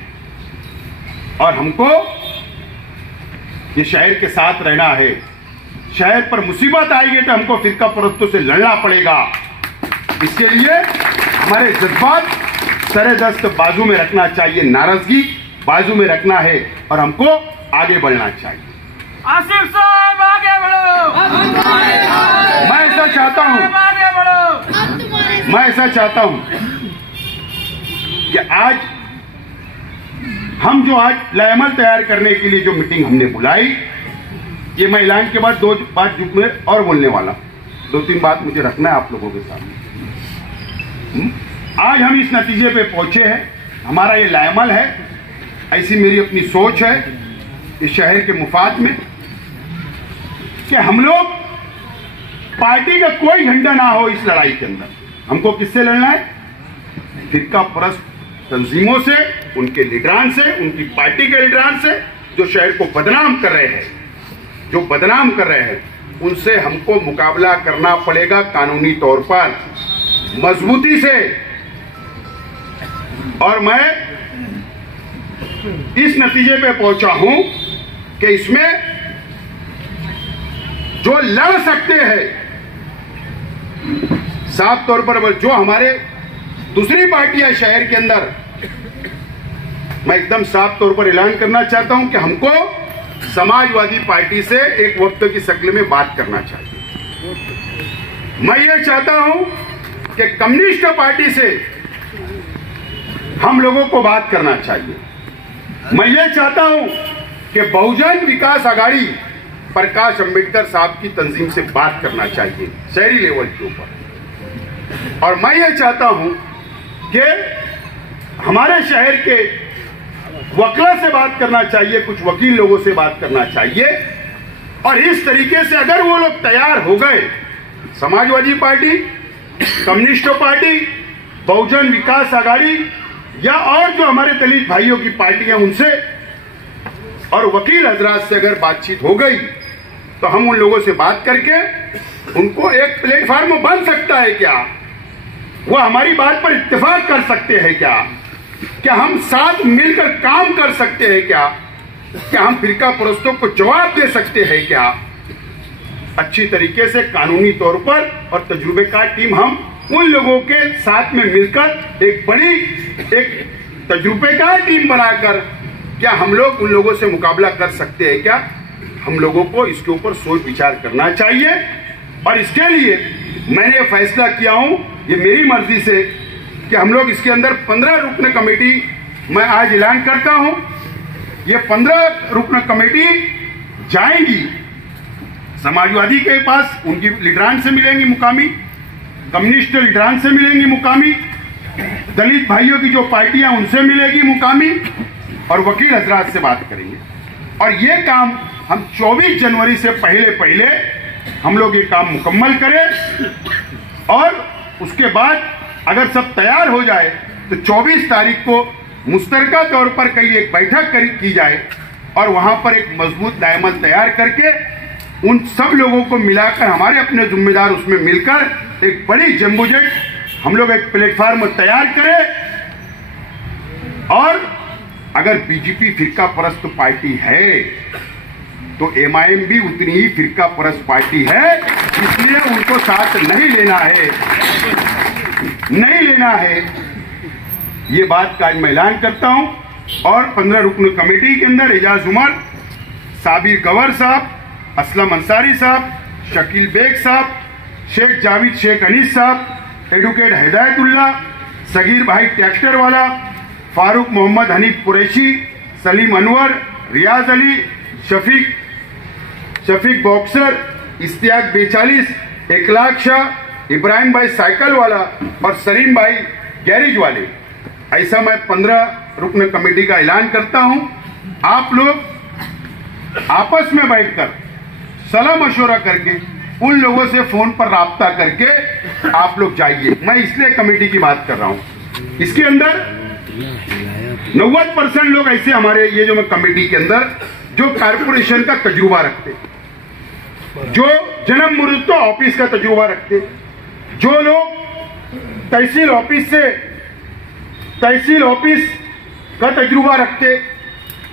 और हमको ये शहर के साथ रहना है। शहर पर मुसीबत आएगी तो हमको फिरका परस्तों से लड़ना पड़ेगा। इसके लिए हमारे जज्बात सरेदस्त बाजू में रखना चाहिए, नाराजगी बाजू में रखना है और हमको आगे बढ़ना चाहिए। आसिफ साहब आगे बढ़ो, मैं ऐसा चाहता हूं, आगे बढ़ो। मैं ऐसा चाहता हूं कि आज हम जो आज लाएमल तैयार करने के लिए जो मीटिंग हमने बुलाई, ये मैं ऐलान के बाद 2 बात में और बोलने वाला, 2-3 बात मुझे रखना है आप लोगों के सामने। आज हम इस नतीजे पे पहुंचे हैं, हमारा ये लाएमल है, ऐसी मेरी अपनी सोच है इस शहर के मुफाद में कि हम लोग पार्टी का कोई झंडा ना हो इस लड़ाई के अंदर। हमको किससे लड़ना है? फिरका परस्त तंजीमों से, उनके लीडरान से, उनकी पार्टी के लीडरान से, जो शहर को बदनाम कर रहे हैं, जो बदनाम कर रहे हैं, उनसे हमको मुकाबला करना पड़ेगा कानूनी तौर पर, मजबूती से। और मैं इस नतीजे पे पहुंचा हूं कि इसमें जो लड़ सकते हैं, साफ तौर पर जो हमारे दूसरी पार्टियां शहर के अंदर, मैं एकदम साफ तौर पर ऐलान करना चाहता हूं कि हमको समाजवादी पार्टी से एक वक्त की शक्ल में बात करना चाहिए। मैं ये चाहता हूं कि कम्युनिस्ट पार्टी से हम लोगों को बात करना चाहिए। मैं ये चाहता हूं कि बहुजन विकास आघाड़ी प्रकाश अंबेडकर साहब की तंजीम से बात करना चाहिए शहरी लेवल के ऊपर। और मैं ये चाहता हूं कि हमारे शहर के वकला से बात करना चाहिए, कुछ वकील लोगों से बात करना चाहिए। और इस तरीके से अगर वो लोग तैयार हो गए, समाजवादी पार्टी, कम्युनिस्ट पार्टी, बहुजन विकास आघाड़ी या और जो हमारे दलित भाइयों की पार्टियां, उनसे और वकील हजरात से अगर बातचीत हो गई तो हम उन लोगों से बात करके उनको एक प्लेटफॉर्म बन सकता है क्या, वो हमारी बात पर इत्तेफाक कर सकते हैं क्या हम साथ मिलकर काम कर सकते हैं क्या हम फिरका परस्तों को जवाब दे सकते हैं क्या, अच्छी तरीके से कानूनी तौर पर और तजुर्बेकार टीम हम उन लोगों के साथ में मिलकर एक बड़ी एक तजुर्बेकार टीम बनाकर क्या हम लोग उन लोगों से मुकाबला कर सकते हैं क्या, हम लोगों को इसके ऊपर सोच विचार करना चाहिए। और इसके लिए मैंने फैसला किया हूं, ये मेरी मर्जी से, कि हम लोग इसके अंदर 15 रुकन कमेटी मैं आज ऐलान करता हूं। ये 15 रुकन कमेटी जाएंगी समाजवादी के पास, उनकी लीडरान से मिलेंगी मुकामी, कम्युनिस्ट लीडरान से मिलेंगी मुकामी, दलित भाइयों की जो पार्टियां उनसे मिलेगी मुकामी, और वकील हजरात से बात करेंगे। और ये काम हम 24 जनवरी से पहले हम लोग ये काम मुकम्मल करें, और उसके बाद अगर सब तैयार हो जाए तो 24 तारीख को मुश्तरका तौर पर कहीं एक बैठक की जाए, और वहां पर एक मजबूत लाएमल तैयार करके उन सब लोगों को मिलाकर, हमारे अपने जिम्मेदार उसमें मिलकर एक बड़ी जम्बुजेट हम लोग एक प्लेटफॉर्म तैयार करें। और अगर बीजेपी फिरका परस्त पार्टी है तो एमआईएम भी उतनी ही फिरका परस्त पार्टी है, इसलिए उनको साथ नहीं लेना है। ये बात का आज मैं ऐलान करता हूं। और 15 रुकन कमेटी के अंदर एजाज उमर, साबिर गवर साहब, असलम अंसारी साहब, शकील बेग साहब, शेख जावेद शेख अनीस साहब, एडवोकेट हिदायतुल्ला, सगीर भाई टैक्सटर वाला, फारूक मोहम्मद हनीफ कुरैशी, सलीम अनवर, रियाज अली, शफीक बॉक्सर, इश्तियाक 42, इकलाक शाह, इब्राहिम भाई साइकिल वाला और सलीम भाई गैरेज वाले। ऐसा मैं 15 रुकन कमेटी का ऐलान करता हूं। आप लोग आपस में बैठकर सलाह मशवरा करके उन लोगों से फोन पर राब्ता करके आप लोग जाइए। मैं इसलिए कमेटी की बात कर रहा हूं। इसके अंदर 90% लोग ऐसे हमारे ये जो मैं कमेटी के अंदर जो कारपोरेशन का तजुर्बा रखते, जो जन्म मृत्यु ऑफिस का तजुर्बा रखते, जो लोग तहसील ऑफिस का तजुर्बा रखते,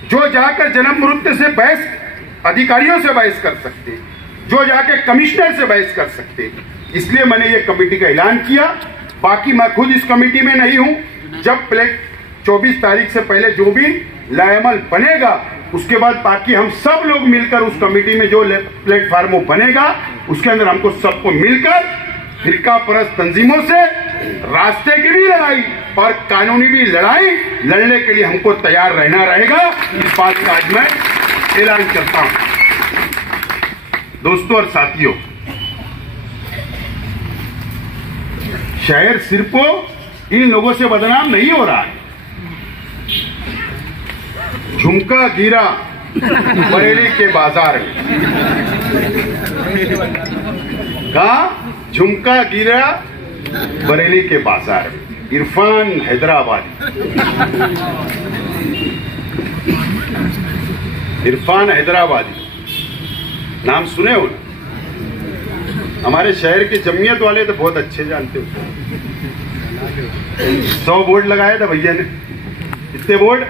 जो जाकर जन्म मृत्यु से बहस अधिकारियों से बहस कर सकते, जो जाके कमिश्नर से बहस कर सकते। इसलिए मैंने ये कमेटी का ऐलान किया। बाकी मैं खुद इस कमेटी में नहीं हूं। जब 24 तारीख से पहले जो भी लाएमल बनेगा, उसके बाद बाकी हम सब लोग मिलकर उस कमेटी में जो प्लेटफॉर्म बनेगा, उसके अंदर हमको सबको मिलकर फिरका परस्त तंजीमों से रास्ते की भी लड़ाई और कानूनी भी लड़ाई लड़ने के लिए हमको तैयार रहना रहेगा। इस बात का आज मैं ऐलान करता हूं। दोस्तों और साथियों, शहर सिर्फ इन लोगों से बदनाम नहीं हो रहा है। झुमका गिरा बरेली के बाजार में, कहा झुमका गिरा बरेली के बाजार में। इरफान हैदराबादी, इरफान हैदराबादी नाम सुने हो ना? हमारे शहर के जमीयत वाले तो बहुत अच्छे जानते हो। 100 बोर्ड लगाया था भैया ने। कितने बोर्ड?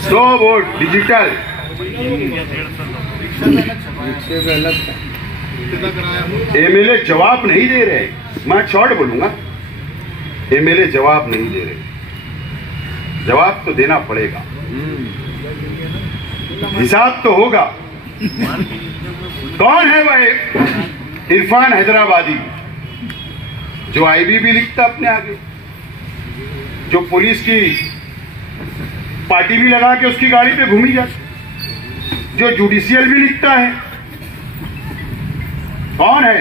100 board digital. एमएलए जवाब नहीं दे रहे। मैं शॉर्ट बोलूंगा, एमएलए जवाब नहीं दे रहे। जवाब तो देना पड़ेगा, हिसाब तो होगा। कौन है वह इरफान हैदराबादी जो आईबी भी लिखता अपने आगे, जो पुलिस की पार्टी भी लगा के उसकी गाड़ी पे घूमी जाती, जो जुडिशियल भी लिखता है? कौन है?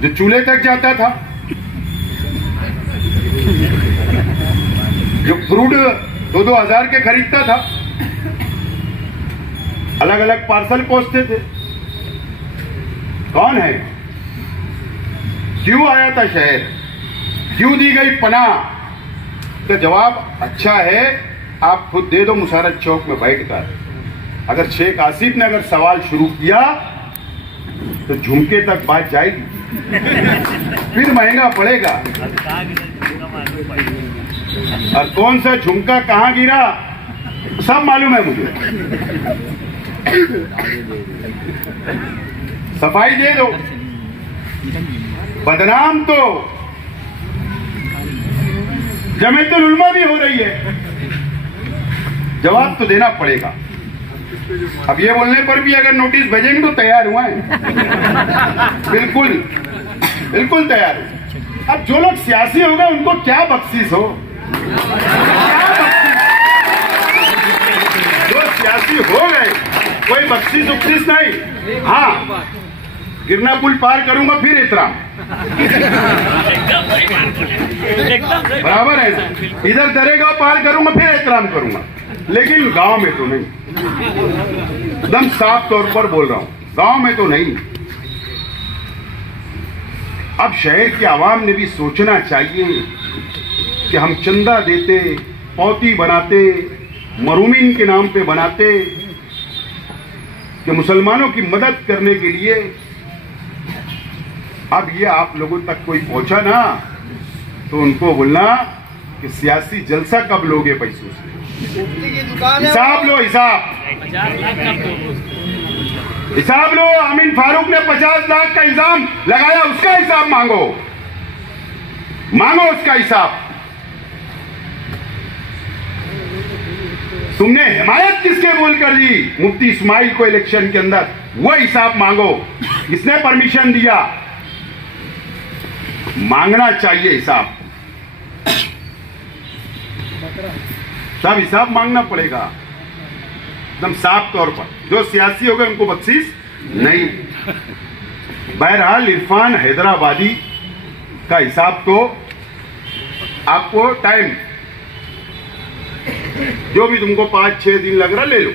जो चूल्हे तक जाता था, जो फ्रूट 2-2 हजार के खरीदता था, अलग अलग पार्सल पहुंचते थे। कौन है? क्यों आया था शहर? क्यों दी गई पनाह? तो जवाब अच्छा है, आप खुद दे दो मुशारत चौक में बैठकर। अगर शेख आसिफ ने अगर सवाल शुरू किया तो झुमके तक बात जाएगी, फिर महंगा पड़ेगा। और कौन सा झुमका कहां गिरा सब मालूम है मुझे। सफाई दे दो। बदनाम तो जमीयतुल उलमा भी हो रही है, जवाब तो देना पड़ेगा। अब ये बोलने पर भी अगर नोटिस भेजेंगे तो तैयार हुआ है। बिल्कुल बिल्कुल तैयार हूं। अब जो लोग सियासी होगा उनको क्या बख्शीश हो, जो सियासी हो गए कोई बख्शीश उख्शीश नहीं। हाँ, गिरना पुल पार करूंगा फिर एहतराम, बराबर है ना। इधर दरेगांव पार करूंगा फिर एहतराम करूंगा, लेकिन गांव में तो नहीं। एकदम साफ तौर पर बोल रहा हूं, गांव में तो नहीं। अब शहर की आवाम ने भी सोचना चाहिए कि हम चंदा देते, पौती बनाते, मरूमिन के नाम पे बनाते, कि मुसलमानों की मदद करने के लिए। अब ये आप लोगों तक कोई पहुंचा ना, तो उनको बोलना कि सियासी जलसा कब लोगे पैसों से। हिसाब लो, हिसाब लो। अमीन फारूक ने 50 लाख का इल्जाम लगाया, उसका हिसाब मांगो उसका हिसाब। तुमने हिमायत किसके बोल कर दी मुफ्ती इस्माइल को इलेक्शन के अंदर, वो हिसाब मांगो। किसने परमिशन दिया? मांगना चाहिए हिसाब, सब हिसाब मांगना पड़ेगा एकदम साफ तौर पर। जो सियासी हो गए उनको बख्शीश नहीं। बहरहाल इरफान हैदराबादी का हिसाब तो आपको टाइम, जो भी तुमको 5-6 दिन लग रहा ले लो,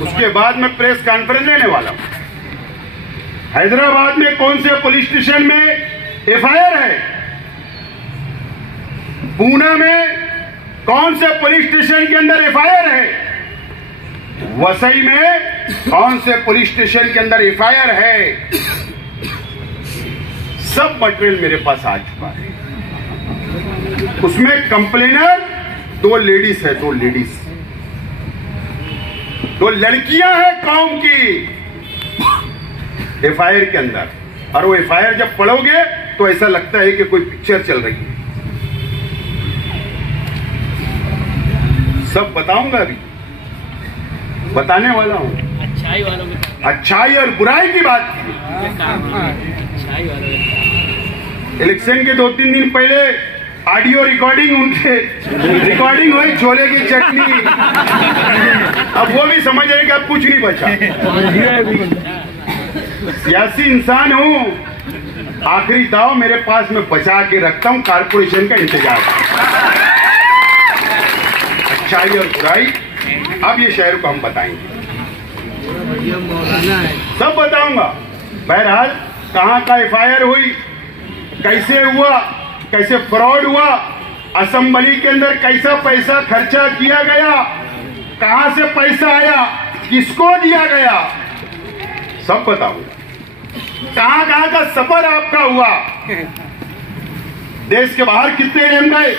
उसके बाद मैं प्रेस कॉन्फ्रेंस लेने वाला हूं। हैदराबाद में कौन से पुलिस स्टेशन में एफआईआर है? पूना में कौन से पुलिस स्टेशन के अंदर एफआईआर है? वसई में कौन से पुलिस स्टेशन के अंदर एफआईआर है? सब मटेरियल मेरे पास आ चुका है। उसमें कंप्लेनर 2 लेडीज है, 2 लेडीज, 2 लड़कियां हैं कौम की एफआईआर के अंदर। और वो एफआईआर जब पढ़ोगे तो ऐसा लगता है कि कोई पिक्चर चल रही है। सब बताऊंगा, अभी बताने वाला हूं। अच्छाई वालों में, अच्छाई और बुराई की बात की। इलेक्शन के 2-3 दिन पहले ऑडियो रिकॉर्डिंग, उनके रिकॉर्डिंग हुई छोले की चटनी। अब वो भी समझ रहे कि अब कुछ नहीं बचा। सियासी इंसान हूं, आखिरी दाव मेरे पास में बचा के रखता हूं, कारपोरेशन का इंतजार। अच्छाई और बुराई अब ये शहर को हम बताएंगे, सब बताऊंगा। बहरहाल कहां का एफआईआर हुई, कैसे हुआ, कैसे फ्रॉड हुआ, असेंबली के अंदर कैसा पैसा खर्चा किया गया, कहां से पैसा आया, किसको दिया गया, सब बताऊंगा। कहां कहां का सफर आपका हुआ, देश के बाहर कितने डैम गए,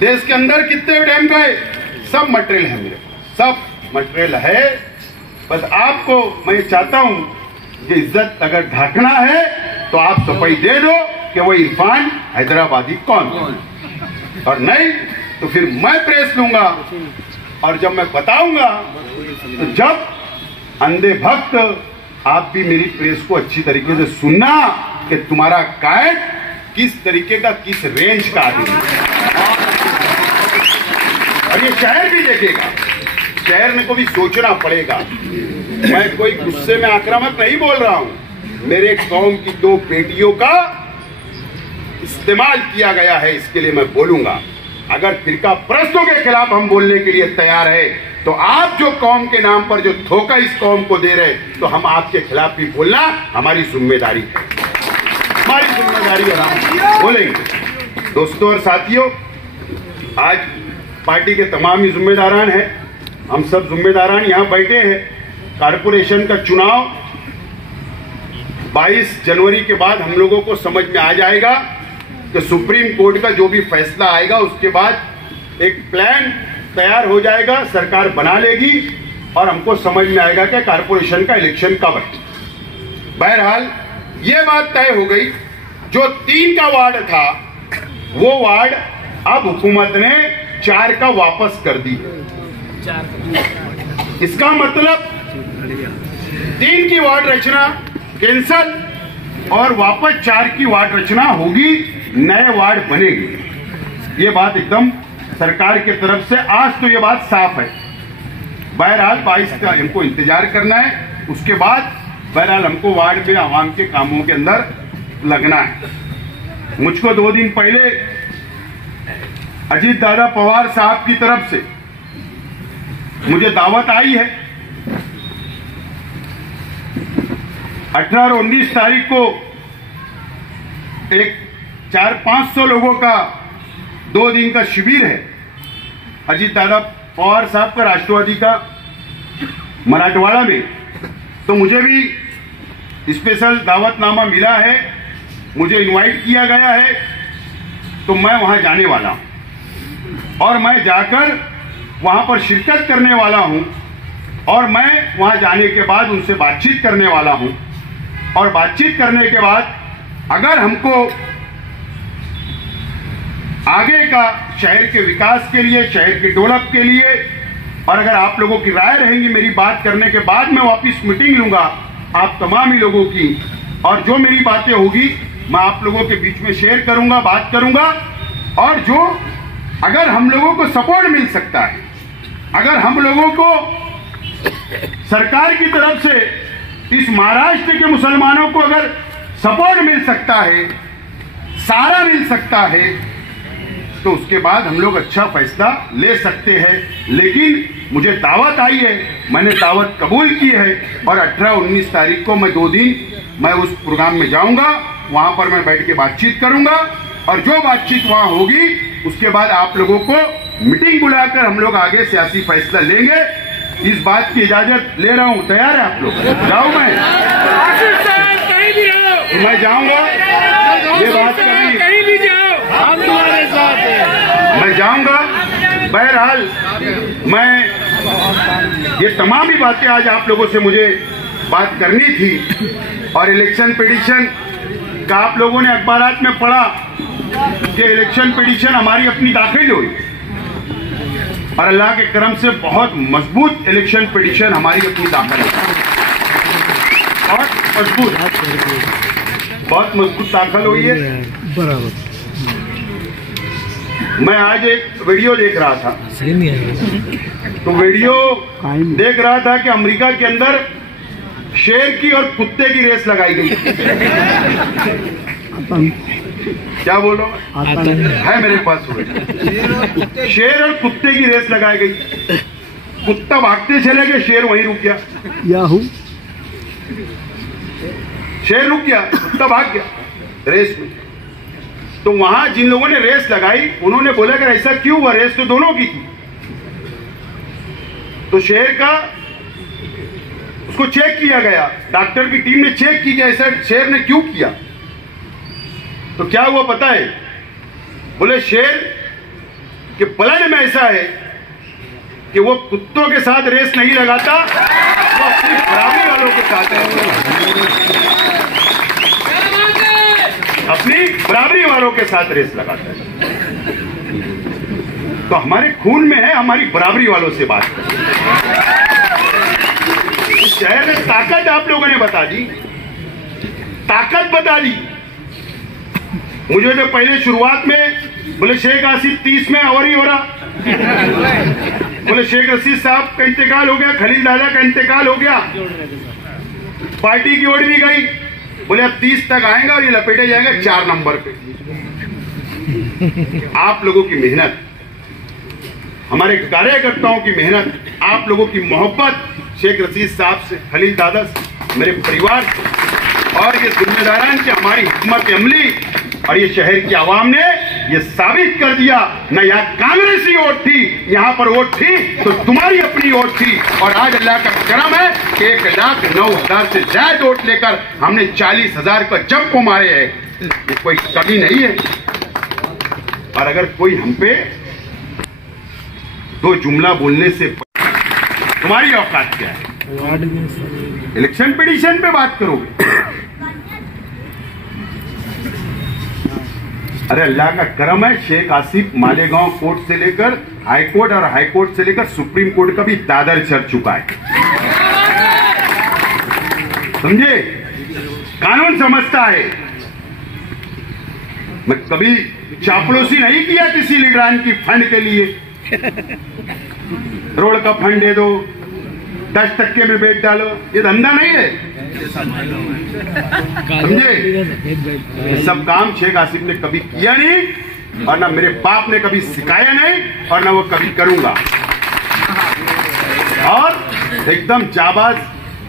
देश के अंदर कितने डैम गए, सब मटेरियल है मेरे पास, सब मटेरियल है। बस आपको मैं चाहता हूं कि इज्जत अगर ढांकना है तो आप सफाई दे दो कि वो इरफान हैदराबादी कौन, और नहीं तो फिर मैं प्रेस लूंगा। और जब मैं बताऊंगा तो जब अंधे भक्त आप भी मेरी प्रेस को अच्छी तरीके से सुनना कि तुम्हारा कायद किस तरीके का, किस रेंज का आदमी है। और ये शहर भी देखेगा, शहर में को भी सोचना पड़ेगा। मैं कोई गुस्से में आक्रामक नहीं बोल रहा हूं, मेरे कौम की 2 बेटियों का इस्तेमाल किया गया है, इसके लिए मैं बोलूंगा। अगर फिरका परस्तों के खिलाफ हम बोलने के लिए तैयार है तो आप जो कौम के नाम पर जो धोखा इस कौम को दे रहे, तो हम आपके खिलाफ भी बोलना हमारी जिम्मेदारी है, हमारी जिम्मेदारी, और हम बोलेंगे। दोस्तों और साथियों, आज पार्टी के तमाम ही जिम्मेदारान हैं, हम सब जिम्मेदारान यहाँ बैठे हैं। कारपोरेशन का चुनाव 22 जनवरी के बाद हम लोगों को समझ में आ जाएगा कि सुप्रीम कोर्ट का जो भी फैसला आएगा उसके बाद एक प्लान तैयार हो जाएगा, सरकार बना लेगी और हमको समझ में आएगा कि कारपोरेशन का इलेक्शन कब है। बहरहाल ये बात तय हो गई, जो 3 का वार्ड था वो वार्ड अब हुकूमत ने 4 का वापस कर दी। इसका मतलब 3 की वार्ड रचना कैंसल और वापस 4 की वार्ड रचना होगी, नए वार्ड बनेगी। ये बात एकदम सरकार की तरफ से आज तो ये बात साफ है। बहरहाल 22 का इनको इंतजार करना है, उसके बाद बहरहाल हमको वार्ड में आवाम के कामों के अंदर लगना है। मुझको 2 दिन पहले अजीत दादा पवार साहब की तरफ से मुझे दावत आई है। 18 और 19 तारीख को एक 400-500 लोगों का 2 दिन का शिविर है अजीत दादा पवार साहब का, राष्ट्रवादी का, मराठवाड़ा में। तो मुझे भी स्पेशल दावतनामा मिला है, मुझे इनवाइट किया गया है, तो मैं वहां जाने वाला हूं और मैं जाकर वहां पर शिरकत करने वाला हूं और मैं वहां जाने के बाद उनसे बातचीत करने वाला हूं और बातचीत करने के बाद अगर हमको आगे का शहर के विकास के लिए, शहर के डेवलप के लिए, और अगर आप लोगों की राय रहेंगी मेरी बात करने के बाद मैं वापस मीटिंग लूंगा आप तमाम ही लोगों की, और जो मेरी बातें होगी मैं आप लोगों के बीच में शेयर करूंगा, बात करूंगा। और जो अगर हम लोगों को सपोर्ट मिल सकता है, अगर हम लोगों को सरकार की तरफ से इस महाराष्ट्र के मुसलमानों को अगर सपोर्ट मिल सकता है, सहारा मिल सकता है, तो उसके बाद हम लोग अच्छा फैसला ले सकते हैं। लेकिन मुझे दावत आई है, मैंने दावत कबूल की है और 18-19 तारीख को मैं 2 दिन मैं उस प्रोग्राम में जाऊंगा, वहां पर मैं बैठ के बातचीत करूंगा और जो बातचीत वहां होगी उसके बाद आप लोगों को मीटिंग बुलाकर हम लोग आगे सियासी फैसला लेंगे। इस बात की इजाजत ले रहा हूं, तैयार है आप लोग? जाऊं मैं? मैं जाऊंगा, ये बात कहीं भी जाओ, हम तुम्हारे साथ हैं। मैं जाऊंगा। बहरहाल मैं ये तमाम ही बातें आज आप लोगों से मुझे बात करनी थी। और इलेक्शन पिटीशन का आप लोगों ने अखबारात में पढ़ा कि इलेक्शन पिटीशन हमारी अपनी दाखिल हुई और अल्लाह के करम से बहुत मजबूत इलेक्शन पिटीशन हमारी अपनी दाखिल हुई, बहुत मजबूत दाखिल हुई है। बराबर। मैं आज एक वीडियो देख रहा था, तो वीडियो देख रहा था कि अमेरिका के अंदर शेर की और कुत्ते की रेस लगाई गई। क्या बोल रहा हूँ? है मेरे पास शेर और कुत्ते की रेस लगाई गई। कुत्ता भागते चले गए, शेर वहीं रुक गया। याहू, शेर रुक गया, कुत्ता भाग गया रेस में। तो वहां जिन लोगों ने रेस लगाई उन्होंने बोला कि ऐसा क्यों हुआ, रेस तो दोनों की थी। तो शेर का उसको चेक किया गया, डॉक्टर की टीम ने चेक की कि ऐसा शेर ने क्यों किया। तो क्या हुआ पता है? बोले शेर के ब्लड में ऐसा है कि वो कुत्तों के साथ रेस नहीं लगाता, वो अपनी बराबरी वालों के साथ अपनी बराबरी वालों के साथ रेस लगाता है। तो हमारे खून में है हमारी बराबरी वालों से बात करना। इस शहर में ताकत आप लोगों ने बता दी, ताकत बता दी। मुझे तो पहले शुरुआत में बोले शेख आसिफ 30 में और ही हो रहा, बोले शेख रशीद साहब का इंतकाल हो गया, खलील दादा का इंतकाल हो गया, पार्टी की ओर भी गई। बोले अब 30 तक आएगा और ये लपेटे जाएगा 4 नंबर पे। आप लोगों की मेहनत, हमारे कार्यकर्ताओं की मेहनत, आप लोगों की मोहब्बत शेख रशीद साहब से, खलील दादा से, मेरे परिवार से और ये जिम्मेदारान की हमारी हिकमत अमली और ये शहर की आवाम ने ये साबित कर दिया। न यहाँ कांग्रेसी वोट थी, यहाँ पर वोट थी तो तुम्हारी अपनी वोट थी। और आज अल्लाह का करम है कि 1,09,000 से ज्यादा वोट लेकर हमने 40,000 का जब को मारे हैं। ये कोई कमी नहीं है। और अगर कोई हम पे 2 जुमला बोलने से तुम्हारी औकात क्या है? इलेक्शन पिटीशन पे बात करोगे? अरे अल्लाह का करम है, शेख आसिफ मालेगांव कोर्ट से लेकर हाई कोर्ट और हाई कोर्ट से लेकर सुप्रीम कोर्ट का भी दादर चढ़ चुका है। समझे? कानून समझता है। मैं कभी चापलूसी नहीं किया किसी लीडरान की फंड के लिए। रोड का फंड दे दो, 10% में बेच डालो, ये धंधा नहीं है। समझे? ये सब काम शेख आसिफ ने कभी किया नहीं और ना मेरे बाप ने कभी सिखाया नहीं और ना वो कभी करूंगा। और एकदम जाबाज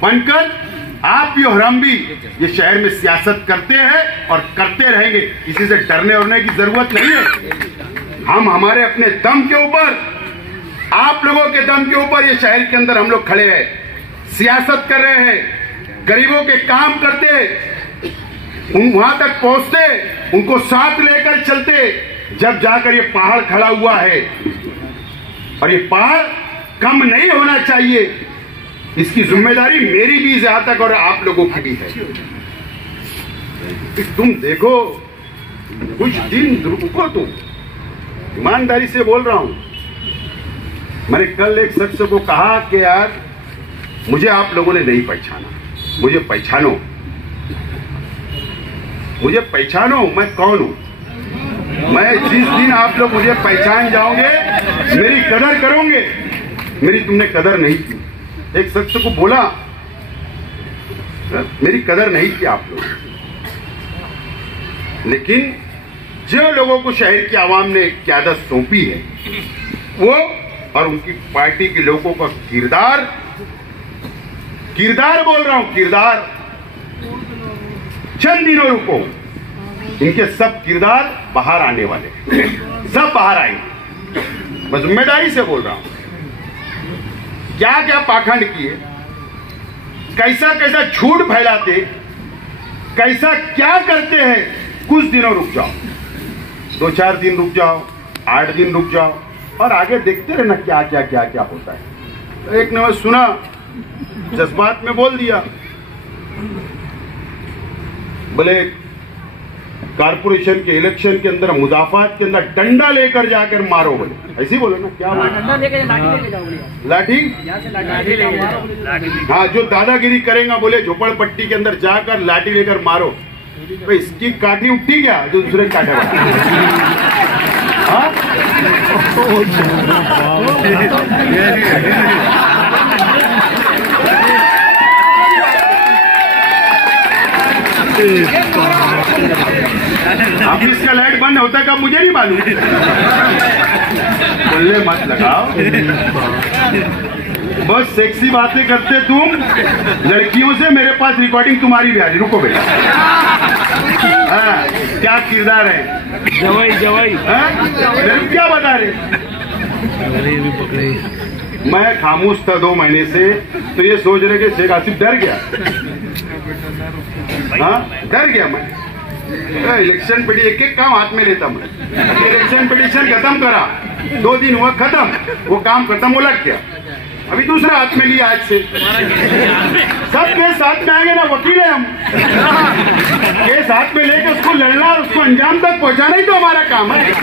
बनकर आप भी और हम भी ये शहर में सियासत करते हैं और करते रहेंगे। किसी से डरने उड़ने की जरूरत नहीं है। हम हमारे अपने दम के ऊपर, आप लोगों के दम के ऊपर ये शहर के अंदर हम लोग खड़े हैं, सियासत कर रहे हैं, गरीबों के काम करते, वहां तक पहुंचते, उनको साथ लेकर चलते, जब जाकर ये पहाड़ खड़ा हुआ है। और ये पहाड़ कम नहीं होना चाहिए, इसकी जिम्मेदारी मेरी भी जहां तक और आप लोगों की भी है। तुम देखो, कुछ दिन रुको, तुम ईमानदारी से बोल रहा हूं। मैंने कल एक शख्स को कहा कि यार मुझे आप लोगों ने नहीं पहचाना, मुझे पहचानो, मुझे पहचानो, मैं कौन हूं। मैं जिस दिन आप लोग मुझे पहचान जाओगे, मेरी कदर करोगे। मेरी तुमने कदर नहीं की। एक शख्स को बोला, मेरी कदर नहीं की आप लोग। लेकिन जो लोगों को शहर की आवाम ने क़यादत सौंपी है, वो और उनकी पार्टी के लोगों का किरदार बोल रहा हूं, किरदार। चंद दिनों रुको, इनके सब किरदार बाहर आने वाले, सब बाहर आएंगे। मैं जिम्मेदारी से बोल रहा हूं। क्या क्या पाखंड किए, कैसा कैसा झूठ फैलाते, कैसा क्या करते हैं। कुछ दिनों रुक जाओ, 2-4 दिन रुक जाओ, 8 दिन रुक जाओ और आगे देखते रहना क्या क्या क्या क्या होता है। एक ने मैं सुना, जज्बात में बोल दिया, बोले कारपोरेशन के इलेक्शन के अंदर मुजाफात के अंदर डंडा लेकर जाकर मारो। बोले ऐसे ही बोलो ना, क्या डंडा लेके जाओ, लाठी। हाँ, जो दादागिरी करेगा बोले झोपड़पट्टी के अंदर जाकर लाठी लेकर मारो। तो इसकी काठी उठी क्या जो दूसरे काटे हाँ? अब इसका लाइट बंद होता है कब मुझे नहीं मालूम। बोलने मत लगाओ, बस सेक्सी बातें करते तुम लड़कियों से। मेरे पास रिकॉर्डिंग तुम्हारी भी आ रही, रुको बेटा। हाँ, क्या किरदार है जवाई क्या बता रहे। मैं खामोश था 2 महीने से, तो ये सोच रहे कि शेख आसिफ डर गया। हाँ, डर गया मैं। इलेक्शन पिटीशन एक काम हाथ में लेता मैं। इलेक्शन पिटीशन खत्म करा, 2 दिन हुआ खत्म, वो काम खत्म, वो लग गया। अभी दूसरा हाथ में लिया आज से। सबके साथ में आएंगे ना, वकील है हम। केस हाथ में लेके उसको लड़ना और उसको अंजाम तक पहुंचाना ही तो हमारा काम है।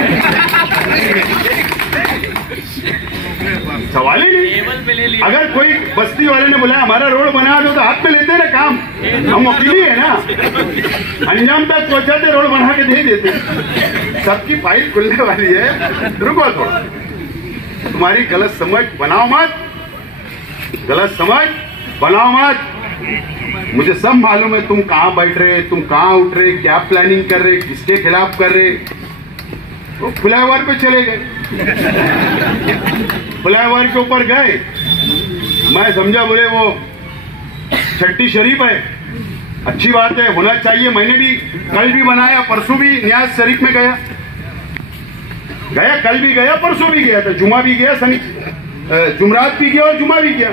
सवाल ही नहीं। अगर कोई बस्ती वाले ने बोला हमारा रोड बना दो, तो हाथ में लेते ना काम, हम वकील ही है ना, अंजाम तक पहुंचाते, रोड बना के दे देते। सबकी फाइल खुलने वाली है, रुको थोड़ा। तुम्हारी गलत समझ बनाओ मत, गलत समझ बनाओ मत। मुझे सब मालूम है तुम कहां बैठ रहे, तुम कहां उठ रहे, क्या प्लानिंग कर रहे, किसके खिलाफ कर रहे। तो फ्लाईओवर पे चले गए, फ्लाईओवर के ऊपर गए। मैं समझा बोले वो छठी शरीफ है, अच्छी बात है, होना चाहिए। मैंने भी कल भी बनाया, परसों भी न्याज शरीफ में गया, कल भी गया, परसों भी गया था, जुमा भी गया, जुमरात भी गया और जुमा भी गया।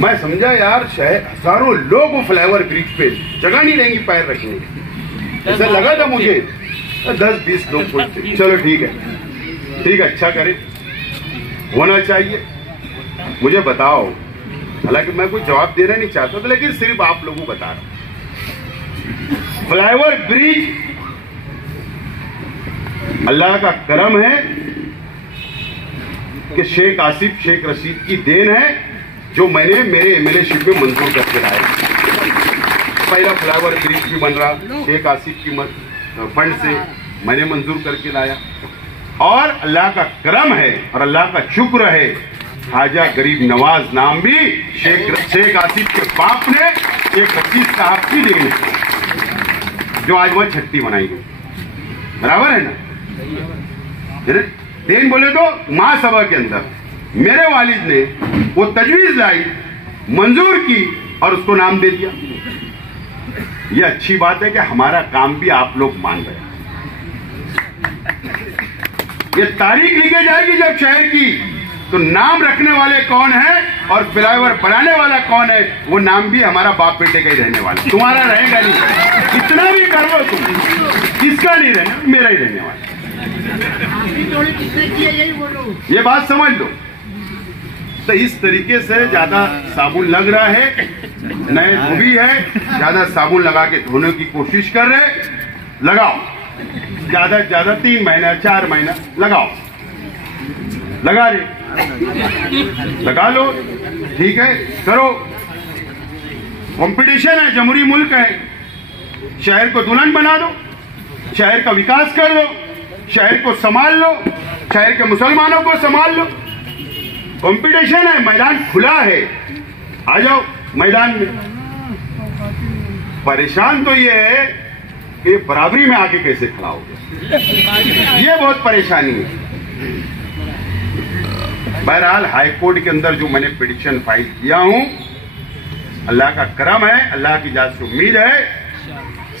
मैं समझा यार शायद हजारों लोग वो फ्लाईओवर ब्रिज पे जगह नहीं रहेंगी पैर रखने। ऐसा लगा था मुझे 10-20 लोग पहुंचते। चलो ठीक है, अच्छा करे, होना चाहिए। मुझे बताओ, हालांकि मैं कोई जवाब देना नहीं चाहता था, लेकिन सिर्फ आप लोगों को बता रहा। फ्लाईओवर ब्रिज अल्लाह का करम है कि शेख आसिफ शेख रशीद की देन है, जो मैंने मेरे एमएलएशिप में मंजूर करके लाया। पहला फ्लाईओवर ब्रिज भी बन रहा शेख आसिफ की फंड से मैंने मंजूर करके लाया। और अल्लाह का करम है और अल्लाह का शुक्र है ख्वाजा गरीब नवाज नाम भी शेख आसिफ के बाप ने शेख रशीद साहब की देन है, जो आज वह छट्टी बनाई गई। बराबर है ना? देन बोले तो महासभा के अंदर मेरे वालिद ने वो तजवीज लाई, मंजूर की और उसको नाम दे दिया। ये अच्छी बात है कि हमारा काम भी आप लोग मान रहे हैं। ये तारीख लिखी जाएगी जब शहर की, तो नाम रखने वाले कौन है और फ्लाईओवर बनाने वाला कौन है, वो नाम भी हमारा बाप बेटे का ही रहने वाला, तुम्हारा रहेगा नहीं। इतना भी कर लो तुम, किसका नहीं रहना, मेरा ही रहने वाला। ये बात समझ लो। तो इस तरीके से ज्यादा साबुन लग रहा है, नए धोबी है, ज्यादा साबुन लगा के धोने की कोशिश कर रहे, लगाओ ज्यादा से ज्यादा 3 महीना 4 महीना लगाओ, लगा रहे, लगा लो, ठीक है, करो। कंपटीशन है, जमहूरी मुल्क है, शहर को दुल्हन बना दो, शहर का विकास कर लो, शहर को संभाल लो, शहर के मुसलमानों को संभाल लो। कंपटीशन है, मैदान खुला है, आ जाओ मैदान में। परेशान तो ये है कि बराबरी में आके कैसे खड़ा हो गया, ये बहुत परेशानी है। बहरहाल हाईकोर्ट के अंदर जो मैंने पिटीशन फाइल किया हूं, अल्लाह का करम है, अल्लाह की जात से उम्मीद है।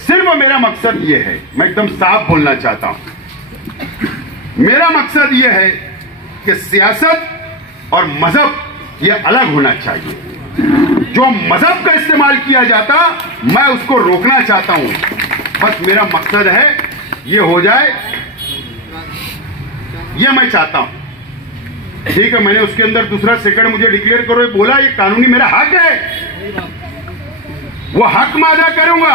सिर्फ मेरा मकसद ये है, मैं एकदम साफ बोलना चाहता हूं, मेरा मकसद ये है कि सियासत और मजहब ये अलग होना चाहिए। जो मजहब का इस्तेमाल किया जाता, मैं उसको रोकना चाहता हूं। बस मेरा मकसद है ये हो जाए, ये मैं चाहता हूं। ठीक है, मैंने उसके अंदर दूसरा सेकंड मुझे डिक्लेयर करो, ये बोला, ये कानूनी मेरा हक है, वो हक मैं अदा करूंगा।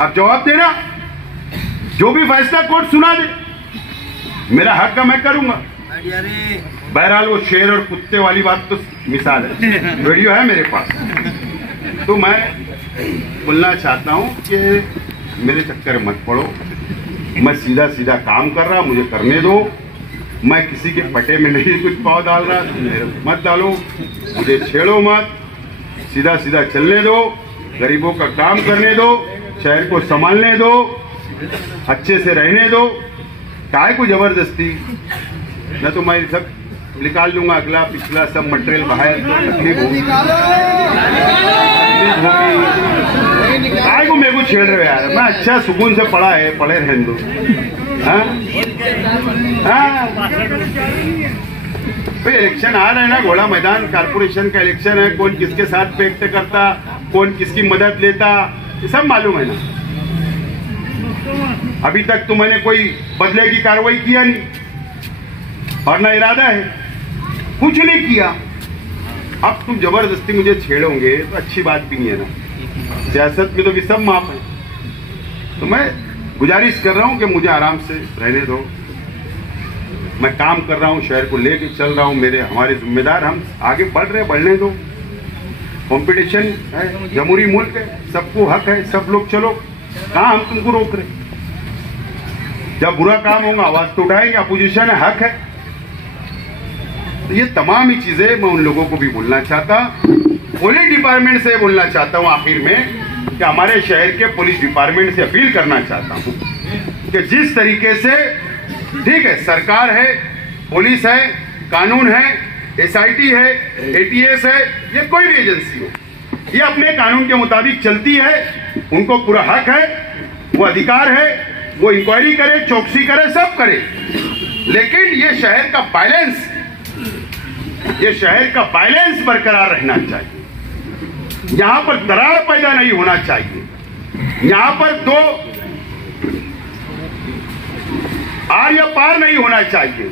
अब जवाब देना, जो भी फैसला कोर्ट सुना दे, मेरा हक का मैं करूंगा। बहरहाल वो शेर और कुत्ते वाली बात तो मिसाल है, वीडियो है मेरे पास। तो मैं बोलना चाहता हूं कि मेरे चक्कर मत पड़ो, मैं सीधा सीधा काम कर रहा, मुझे करने दो। मैं किसी के पटे में नहीं कुछ पाँव डाल रहा, मत डालो, मुझे छेड़ो मत, सीधा सीधा चलने दो, गरीबों का काम करने दो, शहर को संभालने दो, अच्छे से रहने दो। काहे को जबरदस्ती, न तो मैं सब निकाल लूंगा, अगला पिछला सब मटेरियल बाहर, तकलीफ होगी। काहे को मेरे को छेड़ रहे हो यार, मैं अच्छा सुकून से पढ़ा है, पढ़े रहने दो। तो इलेक्शन आ रहे हैं ना, घोड़ा मैदान कारपोरेशन का इलेक्शन है, कौन किसके साथ पेक्ट करता, कौन किसकी मदद लेता, ये सब मालूम है ना। अभी तक तो मैंने कोई बदले की कार्रवाई किया नहीं और ना इरादा है, कुछ नहीं किया। अब तुम जबरदस्ती मुझे छेड़ोगे तो अच्छी बात भी नहीं है ना। सियासत में तो भी सब माफ है। तो मैं गुजारिश कर रहा हूं कि मुझे आराम से रहने दो, मैं काम कर रहा हूं, शहर को लेके चल रहा हूं, मेरे हमारे जिम्मेदार, हम आगे बढ़ रहे, बढ़ने दो। कंपटीशन है, जमहूरी मुल्क है, सबको हक है, सब लोग चलो, कहां हम तुमको रोक रहे। जब बुरा काम होगा आवाज तो उठाएंगे, अपोजिशन है, हक है। तो ये तमाम ही चीजें मैं उन लोगों को भी बोलना चाहता, पुलिस डिपार्टमेंट से बोलना चाहता हूं आखिर में, कि हमारे शहर के पुलिस डिपार्टमेंट से अपील करना चाहता हूं कि जिस तरीके से, ठीक है, सरकार है, पुलिस है, कानून है, एसआईटी है, एटीएस है, ये कोई भी एजेंसी हो, ये अपने कानून के मुताबिक चलती है, उनको पूरा हक है, वो अधिकार है, वो इंक्वायरी करे, चौकसी करे, सब करे। लेकिन ये शहर का बैलेंस बरकरार रहना चाहिए। यहां पर दरार पैदा नहीं होना चाहिए, यहां पर दो आर या पार नहीं होना चाहिए,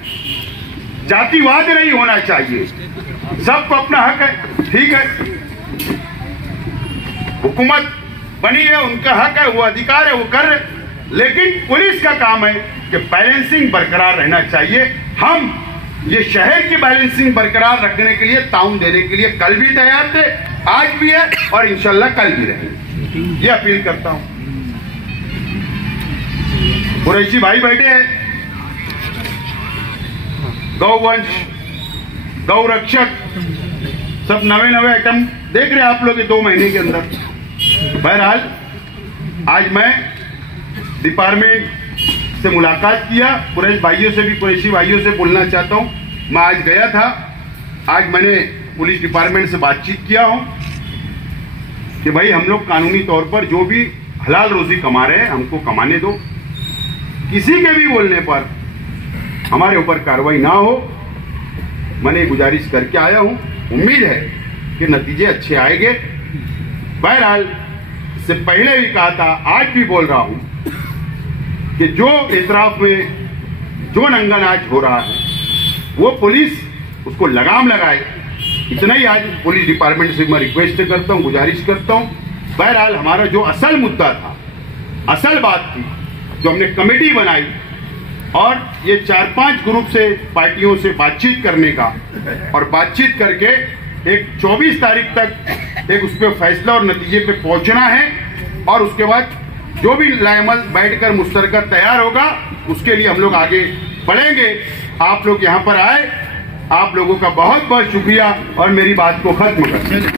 जातिवाद नहीं होना चाहिए, सबको अपना हक है। ठीक है, हुकूमत बनी है, उनका हक है, वो अधिकार है, वो कर रहे, लेकिन पुलिस का काम है कि बैलेंसिंग बरकरार रहना चाहिए। हम ये शहर की बैलेंसिंग बरकरार रखने के लिए, ताउन देने के लिए कल भी तैयार थे, आज भी है और इंशाल्लाह कल भी रहेंगे। ये अपील करता हूं। कुरैशी भाई बैठे हैं, गौवंश गौ रक्षक, सब नवे आइटम देख रहे हैं आप लोग ये 2 महीने के अंदर। बहरहाल आज मैं डिपार्टमेंट से मुलाकात किया, कुरैशी भाइयों से बोलना चाहता हूं। मैं आज गया था, आज मैंने पुलिस डिपार्टमेंट से बातचीत किया हूं कि भाई हम लोग कानूनी तौर पर जो भी हलाल रोजी कमा रहे हैं हमको कमाने दो, किसी के भी बोलने पर हमारे ऊपर कार्रवाई ना हो। मैंने गुजारिश करके आया हूं, उम्मीद है कि नतीजे अच्छे आएंगे। बहरहाल इससे पहले भी कहा था, आज भी बोल रहा हूं कि जो इतराफ में जो नंगानाच हो रहा है वो पुलिस उसको लगाम लगाए, इतना ही आज पुलिस डिपार्टमेंट से मैं रिक्वेस्ट करता हूं, गुजारिश करता हूं। बहरहाल हमारा जो असल मुद्दा था, असल बात थी, जो हमने कमेटी बनाई और ये 4-5 ग्रुप से पार्टियों से बातचीत करने का और बातचीत करके एक 24 तारीख तक एक उस पर फैसला और नतीजे पे पहुंचना है और उसके बाद जो भी लाएमल बैठकर मुश्तरका तैयार होगा उसके लिए हम लोग आगे बढ़ेंगे। आप लोग यहाँ पर आए, आप लोगों का बहुत बहुत शुक्रिया और मेरी बात को खत्म करते हैं।